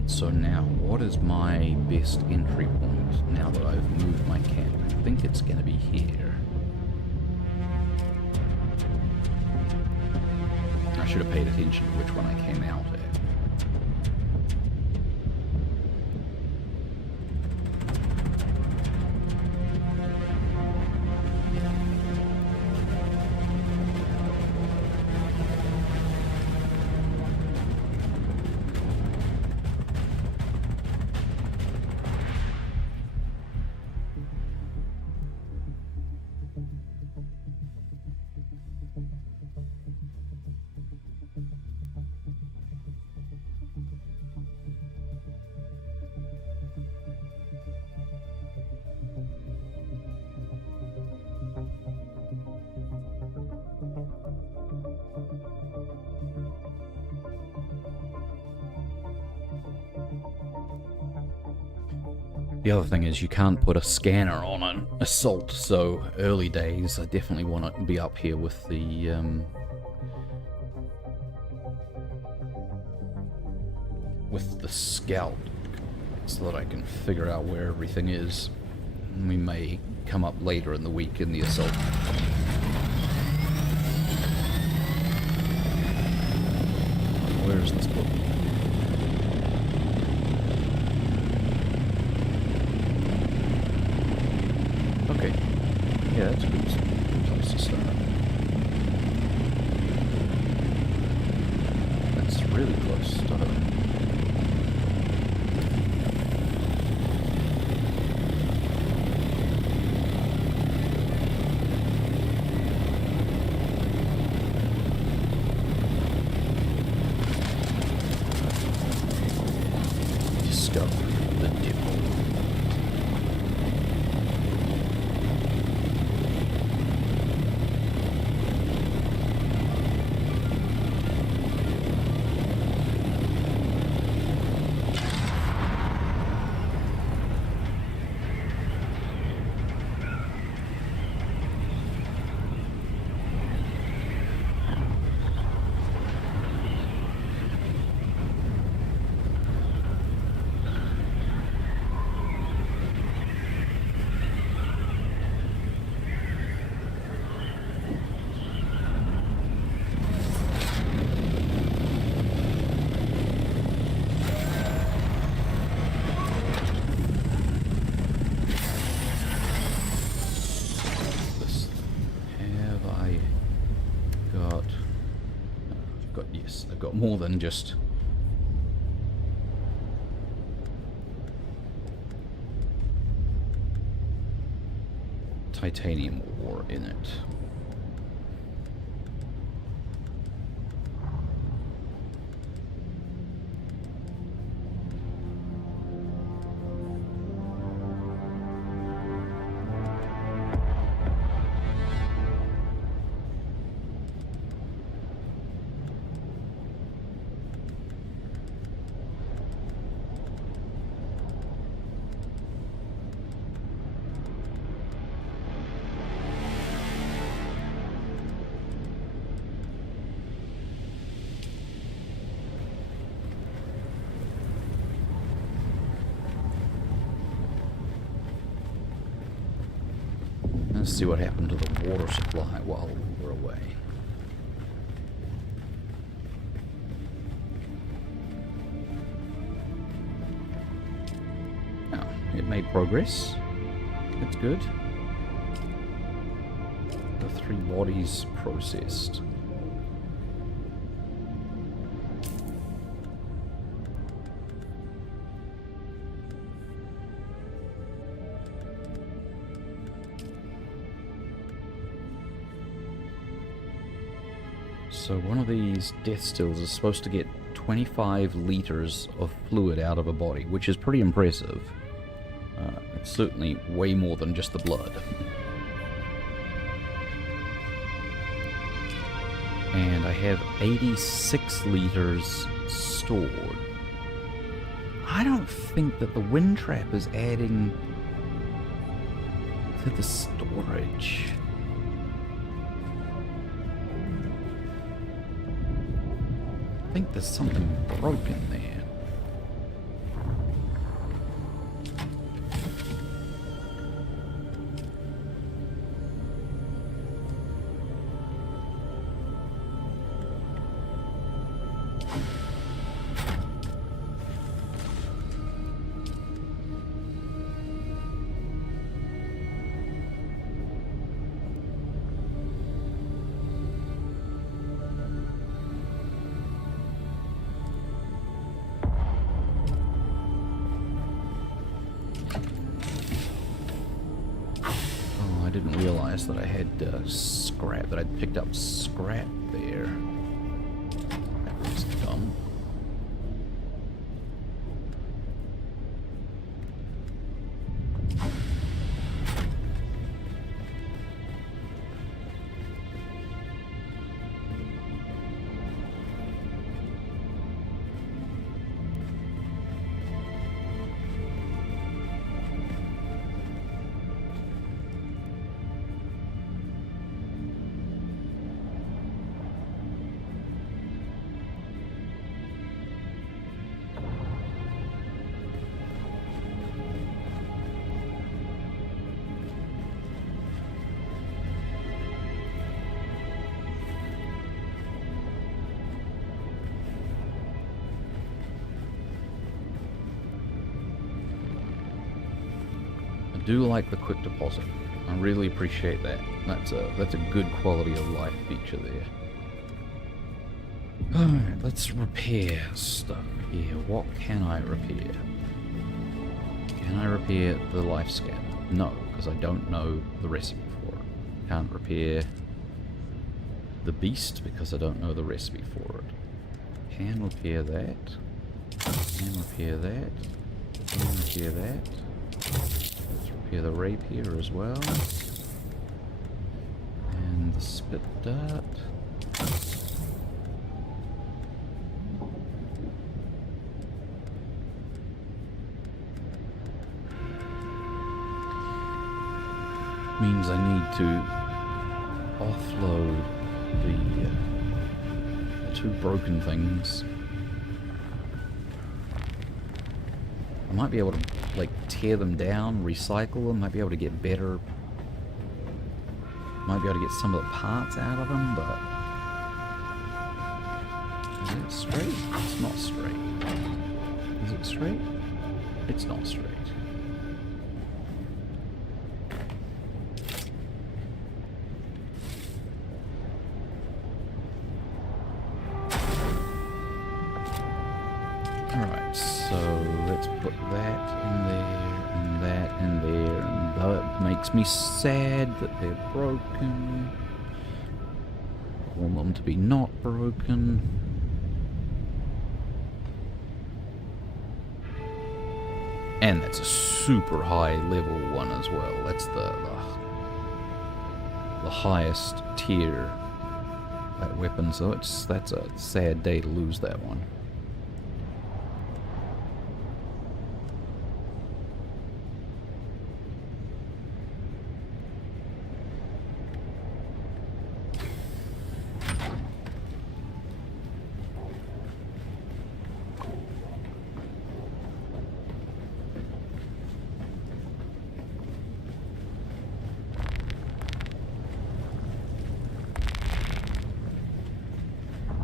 So now, what is my best entry point now that I've moved my camp? I think it's going to be here. I should have paid attention to which one I came out at. The other thing is you can't put a scanner on an assault, so early days I definitely want to be up here with the scout so that I can figure out where everything is. We may come up later in the week in the assault. Where is this book? Okay. Yeah, that's a good place to start. That's really close to home. more than just titanium ore in it. Let's see what happened to the water supply while we were away. Oh, it made progress. That's good. The 3 bodies processed. So one of these death stills is supposed to get 25 liters of fluid out of a body, which is pretty impressive. It's certainly way more than just the blood. And I have 86 liters stored. I don't think that the wind trap is adding to the storage. I think there's something broken there. I didn't realize that I had scrap, that I'd picked up scrap there. That was dumb. I do like the quick deposit. I really appreciate that. That's a good quality of life feature there. Alright, let's repair stuff here. What can I repair? Can I repair the life scanner? No, because I don't know the recipe for it. Can't repair the beast because I don't know the recipe for it. Can repair that. Can repair that. Can repair that. Let's repair the rapier as well. And the spit dart. Means I need to offload the 2 broken things. I might be able to like tear them down, recycle them, might be able to get better, might be able to get some of the parts out of them, but is it straight? It's not straight. Is it straight? It's not straight. Alright, so let's put that in there, and that in there, and that makes me sad that they're broken. I want them to be not broken. And that's a super high level one as well. That's the highest tier that weapon, so that's a sad day to lose that one.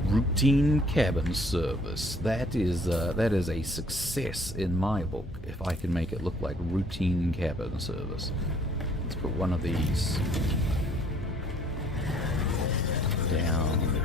Routine cabin service. That is a success in my book. If I can make it look like routine cabin service. Let's put one of these down here.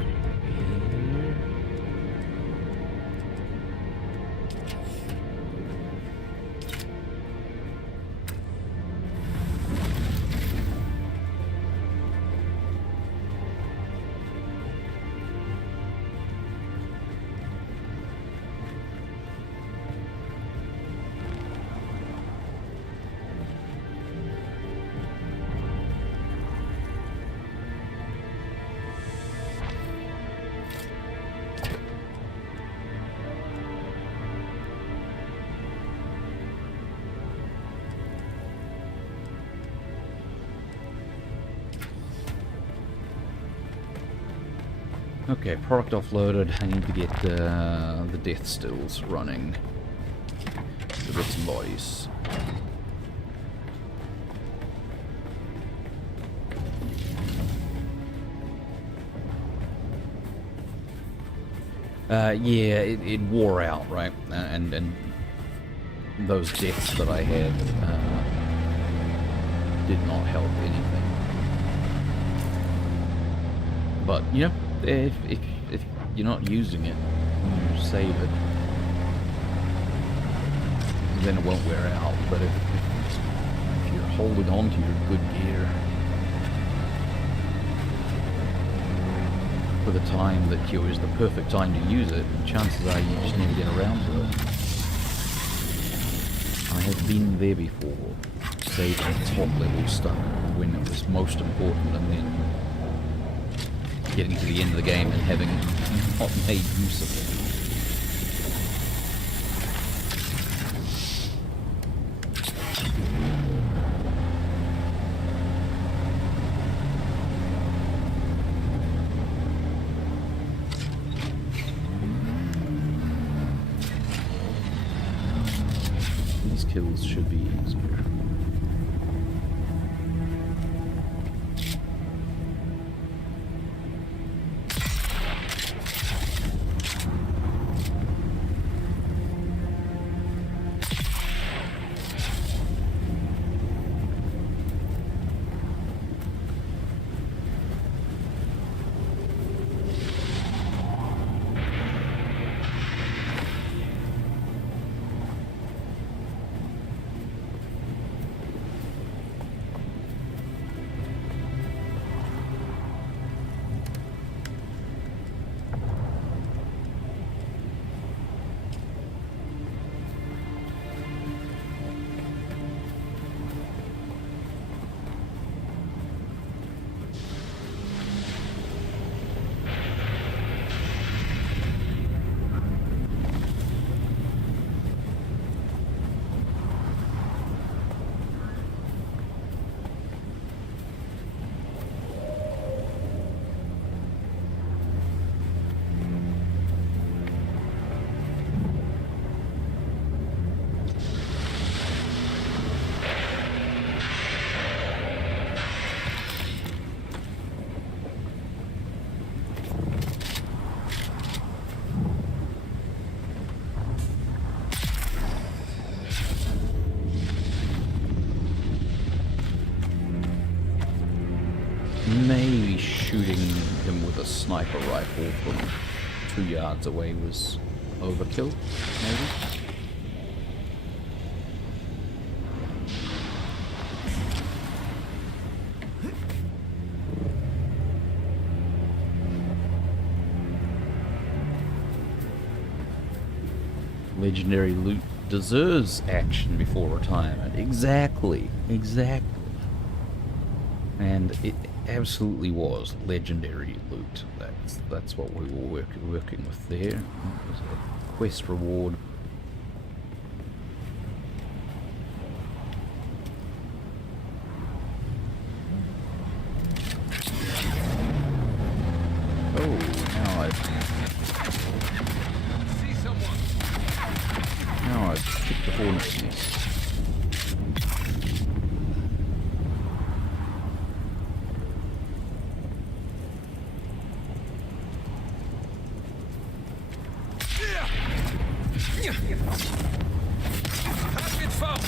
Okay, product offloaded. I need to get the death stills running. The bits and bodies. Yeah, it wore out, right? And those deaths that I had did not help anything. But, you know, if you're not using it, you save it, then it won't wear out. But if you're holding on to your good gear for the time that is the perfect time to use it, chances are you just never get around to it. I have been there before, saving top level stuff when it was most important, and then getting to the end of the game and having not made use of it. These kills should be easier. Maybe shooting him with a sniper rifle from 2 yards away was overkill, maybe? Legendary loot deserves action before retirement. Exactly. Exactly. And it absolutely was legendary loot. That's what we were working with there. It was a quest reward. Oh, now I've kicked the hornet's nest. Target found.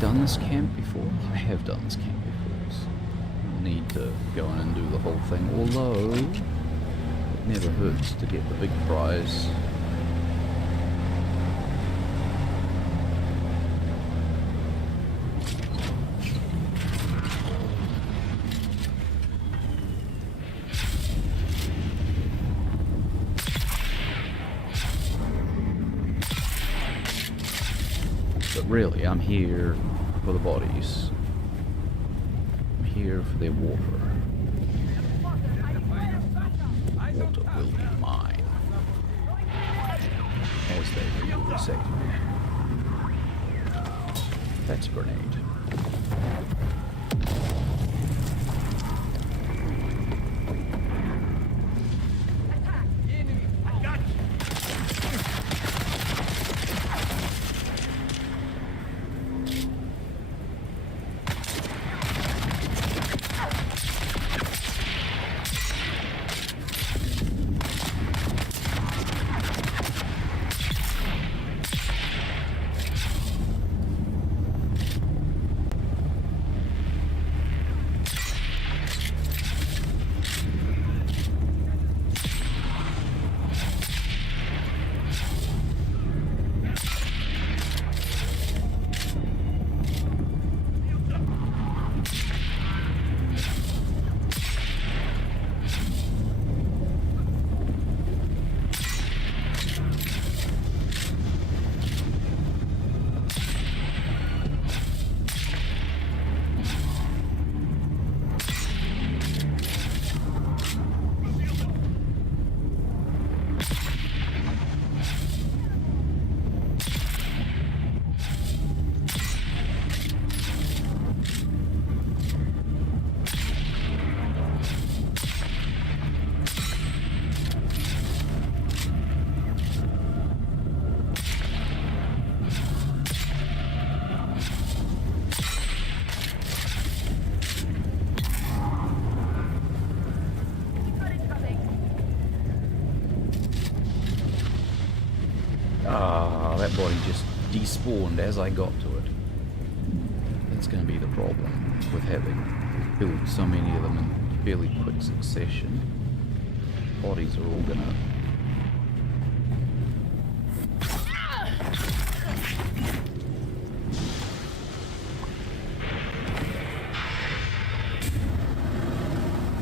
Done this camp before? I have done this camp before. So I don't need to go in and do the whole thing, although it never hurts to get the big prize. But really, I'm here for the bodies. I'm here for their water. Water will be mine. As they usually say to me. That's a grenade. body just despawned as I got to it. That's going to be the problem with having killed so many of them in fairly quick succession. Bodies are all going to...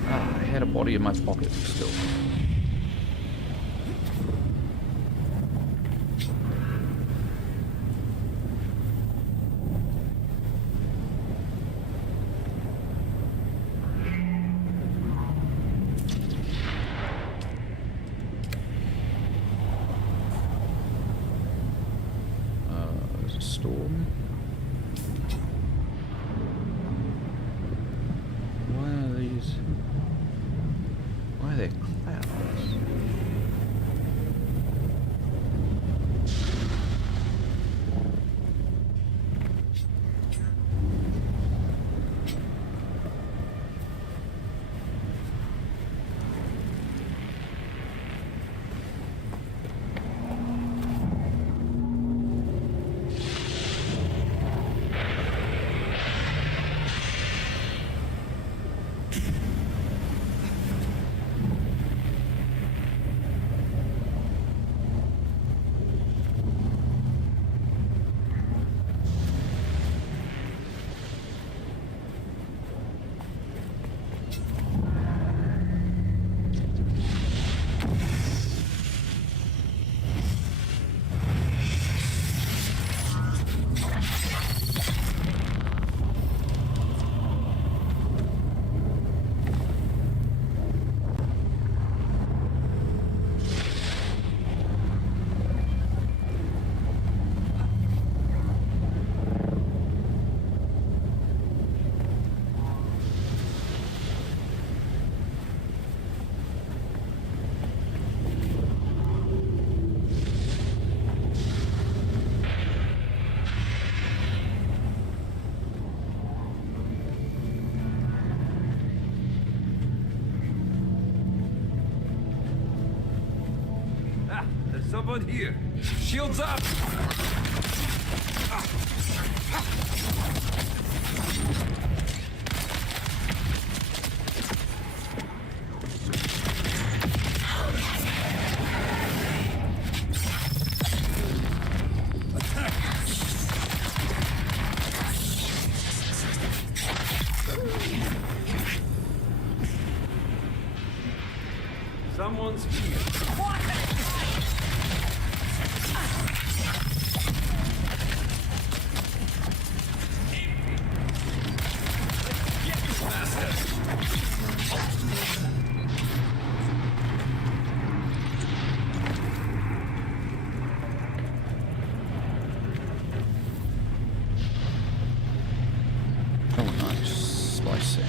I had a body in my pocket still. There's a storm. Why are these... Why are there clouds? Someone here. Shields up! Someone's here. Oh, nice. Spicy.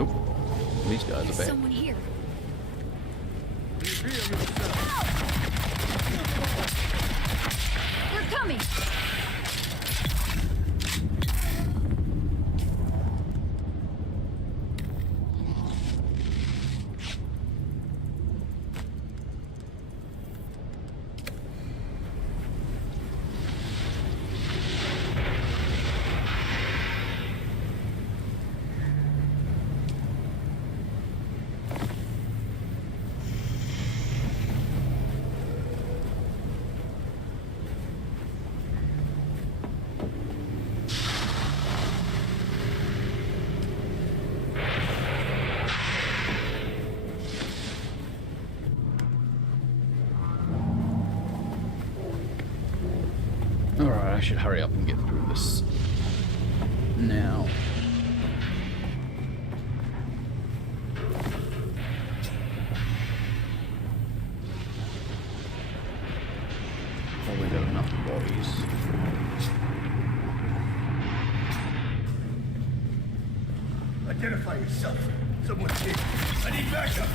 Oh, these guys are There's bad. someone here. They're coming. Alright, I should hurry up and get through this now. Probably got enough bodies. Identify yourself. Someone's here. I need backup.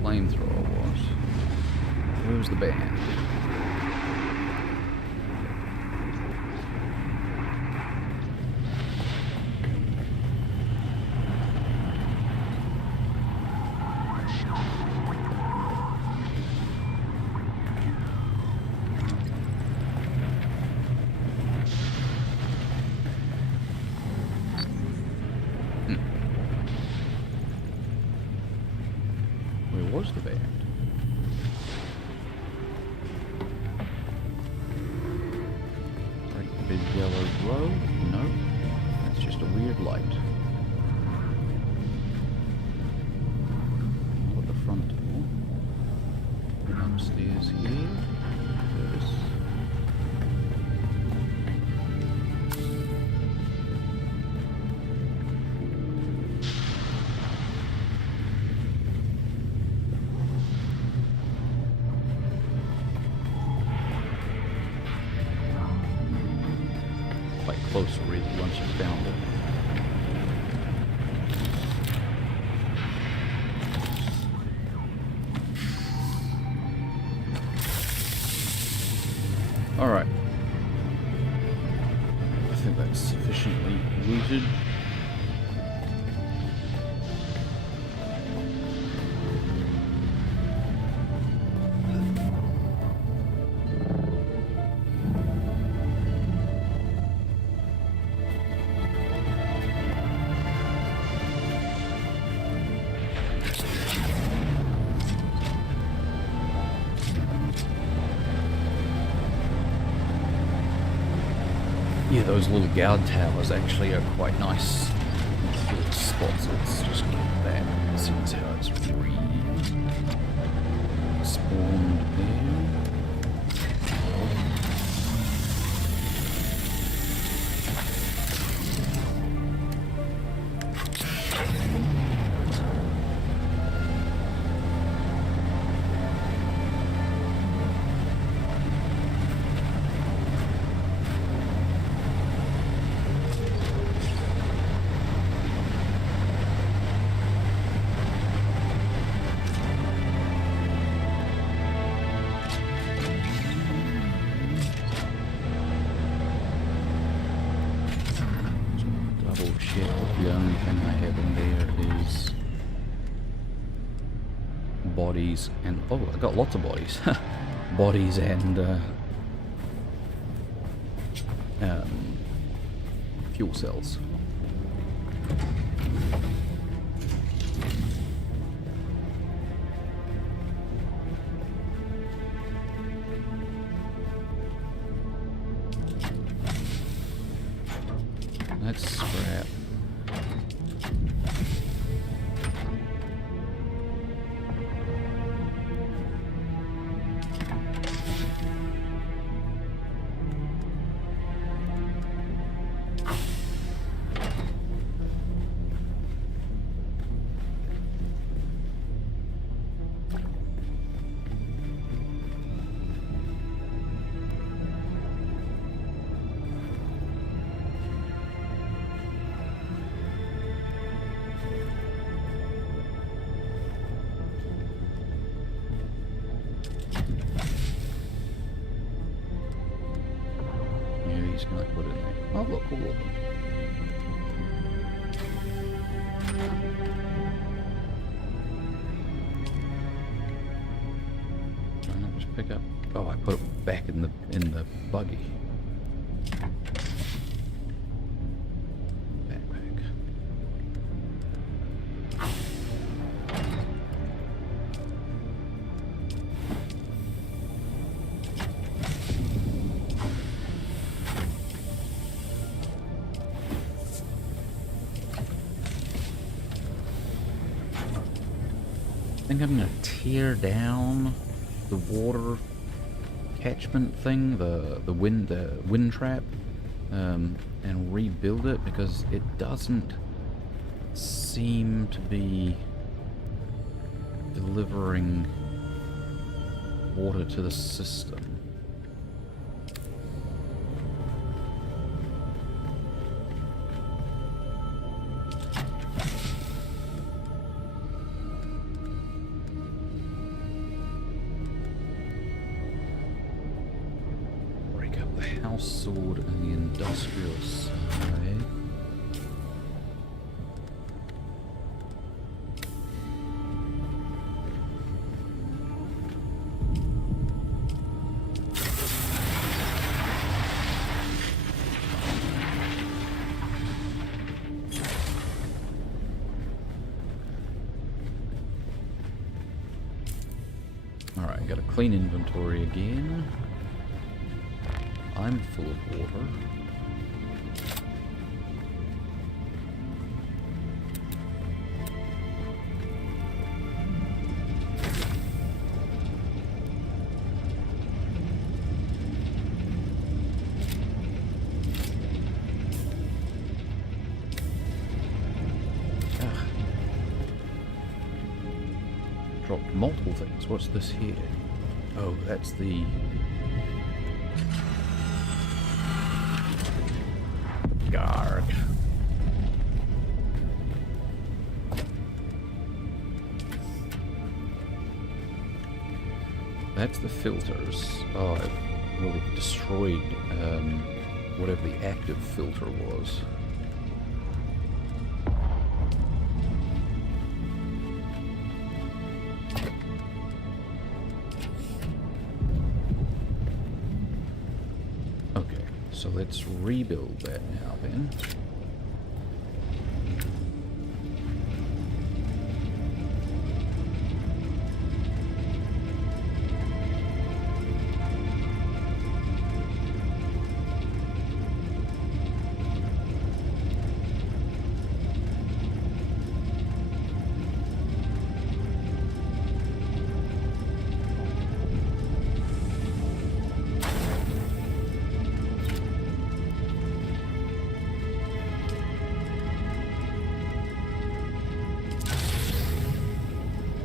flamethrower was. Where was the band? Where was the band? Great big yellow glow? No, that's just a weird light. At the front door. Upstairs here. There's quite close really once you found it. Alright. I think that's sufficiently looted. Yeah, those little guard towers actually are quite nice little spots. Let's just get that. Seems how it's spawned there. Double check that the only thing I have in there is bodies and oh, I got lots of bodies. Bodies and fuel cells. That's scrap. He's gonna put it in there. Oh, look, cool looking. Why not just pick up? Oh, I put it back in the buggy. Backpack. I think I'm gonna tear down the water catchment thing, the wind trap, and rebuild it because it doesn't seem to be delivering water to the system. the house sword and the industrial side. Alright, got a clean inventory again. I'm full of water. Ugh. Dropped multiple things. What's this here? Oh, that's the... Garg. That's the filters. Oh, it will have destroyed whatever the active filter was. Okay, so let's rebuild that now then.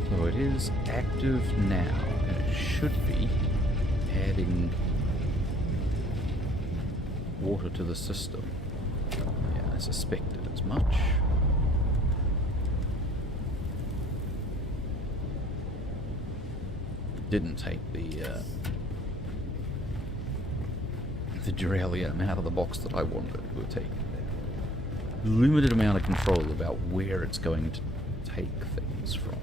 So it is active now, and it should be adding water to the system. Yeah, I suspected as much. Didn't take the Duralium out of the box that I wanted. We'll take limited amount of control about where it's going to take things from.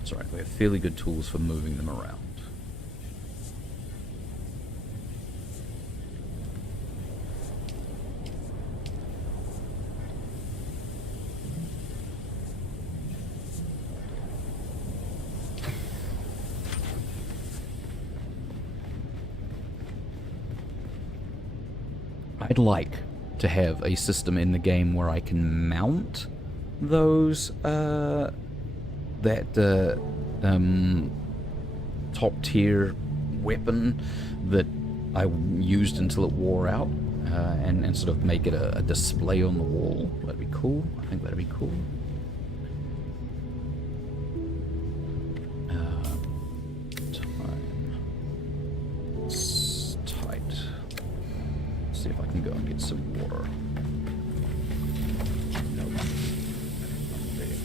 It's alright, we have fairly good tools for moving them around. I'd like to have a system in the game where I can mount those, top tier weapon that I used until it wore out, and sort of make it a display on the wall. That'd be cool. I think that'd be cool. Time. It's tight. See if I can go and get some water. Nope. Not there.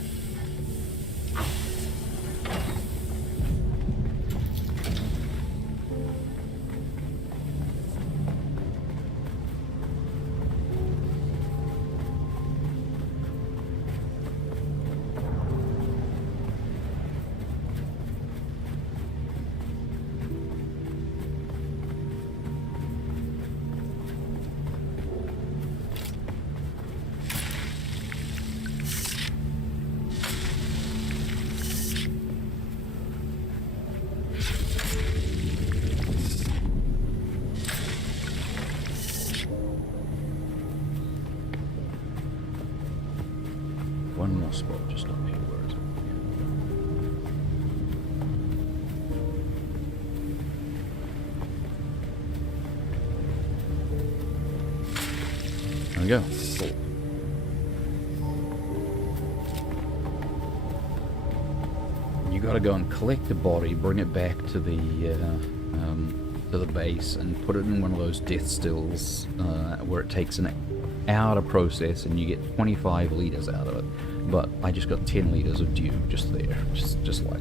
One more spot just up here. Where is it? There we go. Cool. You gotta go and collect the body, bring it back to the base, and put it in one of those death stills where it takes an hour to process, and you get 25 liters out of it. But I just got 10 litres of dew just there. Just like.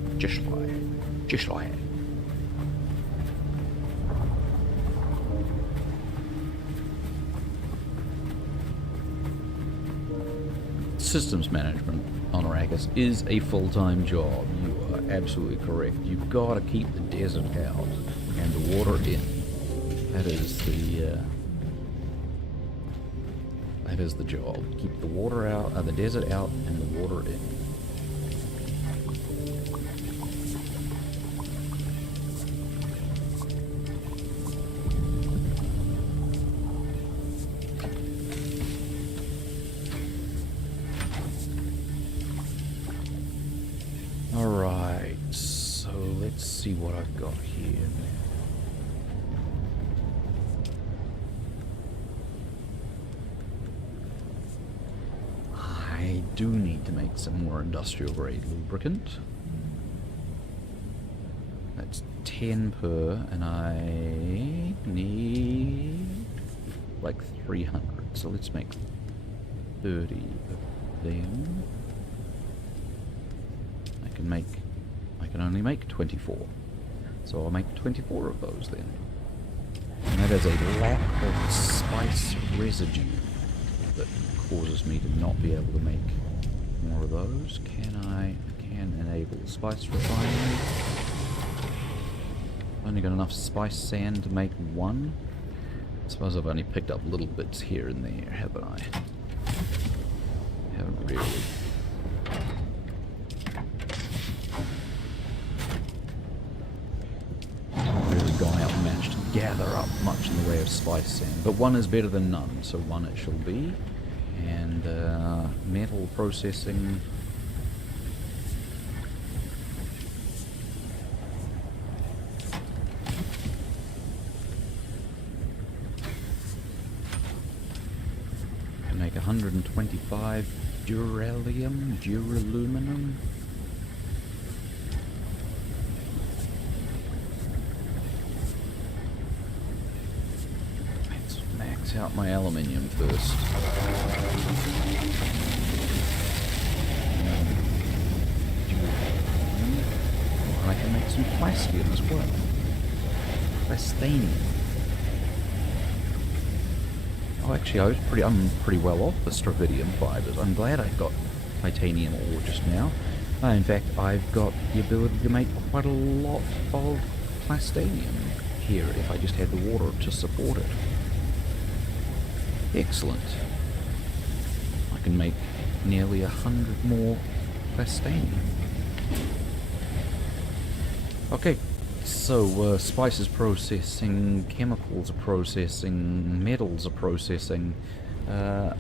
Systems management on Arrakis is a full-time job. You are absolutely correct. You've got to keep the desert out and the water in. That is the job. Keep the water out, the desert out, and the water in. Alright, so let's see what I've got here. I do need to make some more industrial grade lubricant. That's 10 per, and I need like 300. So let's make 30 of them. I can only make 24. So I'll make 24 of those then. And that is a lack of spice residue that causes me to not be able to make more of those. I can enable spice refinery. Only got enough spice sand to make one. I suppose I've only picked up little bits here and there, haven't I? Haven't really. Gone out and managed to gather up much in the way of spice sand, but one is better than none, so one it shall be. And metal processing. Can make 125 duraluminum. Out my aluminium first. And I can make some plastium as well. Plastanium. Oh, actually, I'm pretty well off the stravidium fibers. I'm glad I got titanium ore just now. In fact, I've got the ability to make quite a lot of plastanium here if I just had the water to support it. Excellent. I can make nearly 100 more plastanium. Okay, so spices processing, chemicals are processing, metals are processing. I'm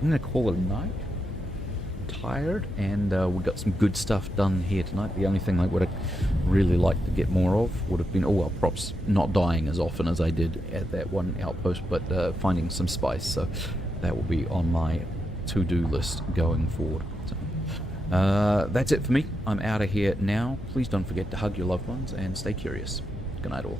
going to call it a night. Tired, and we got some good stuff done here tonight. The only thing I would have really liked to get more of would have been, oh well, props not dying as often as I did at that one outpost, but finding some spice, so that will be on my to-do list going forward. So, that's it for me. I'm out of here now. Please don't forget to hug your loved ones and stay curious. Good night all.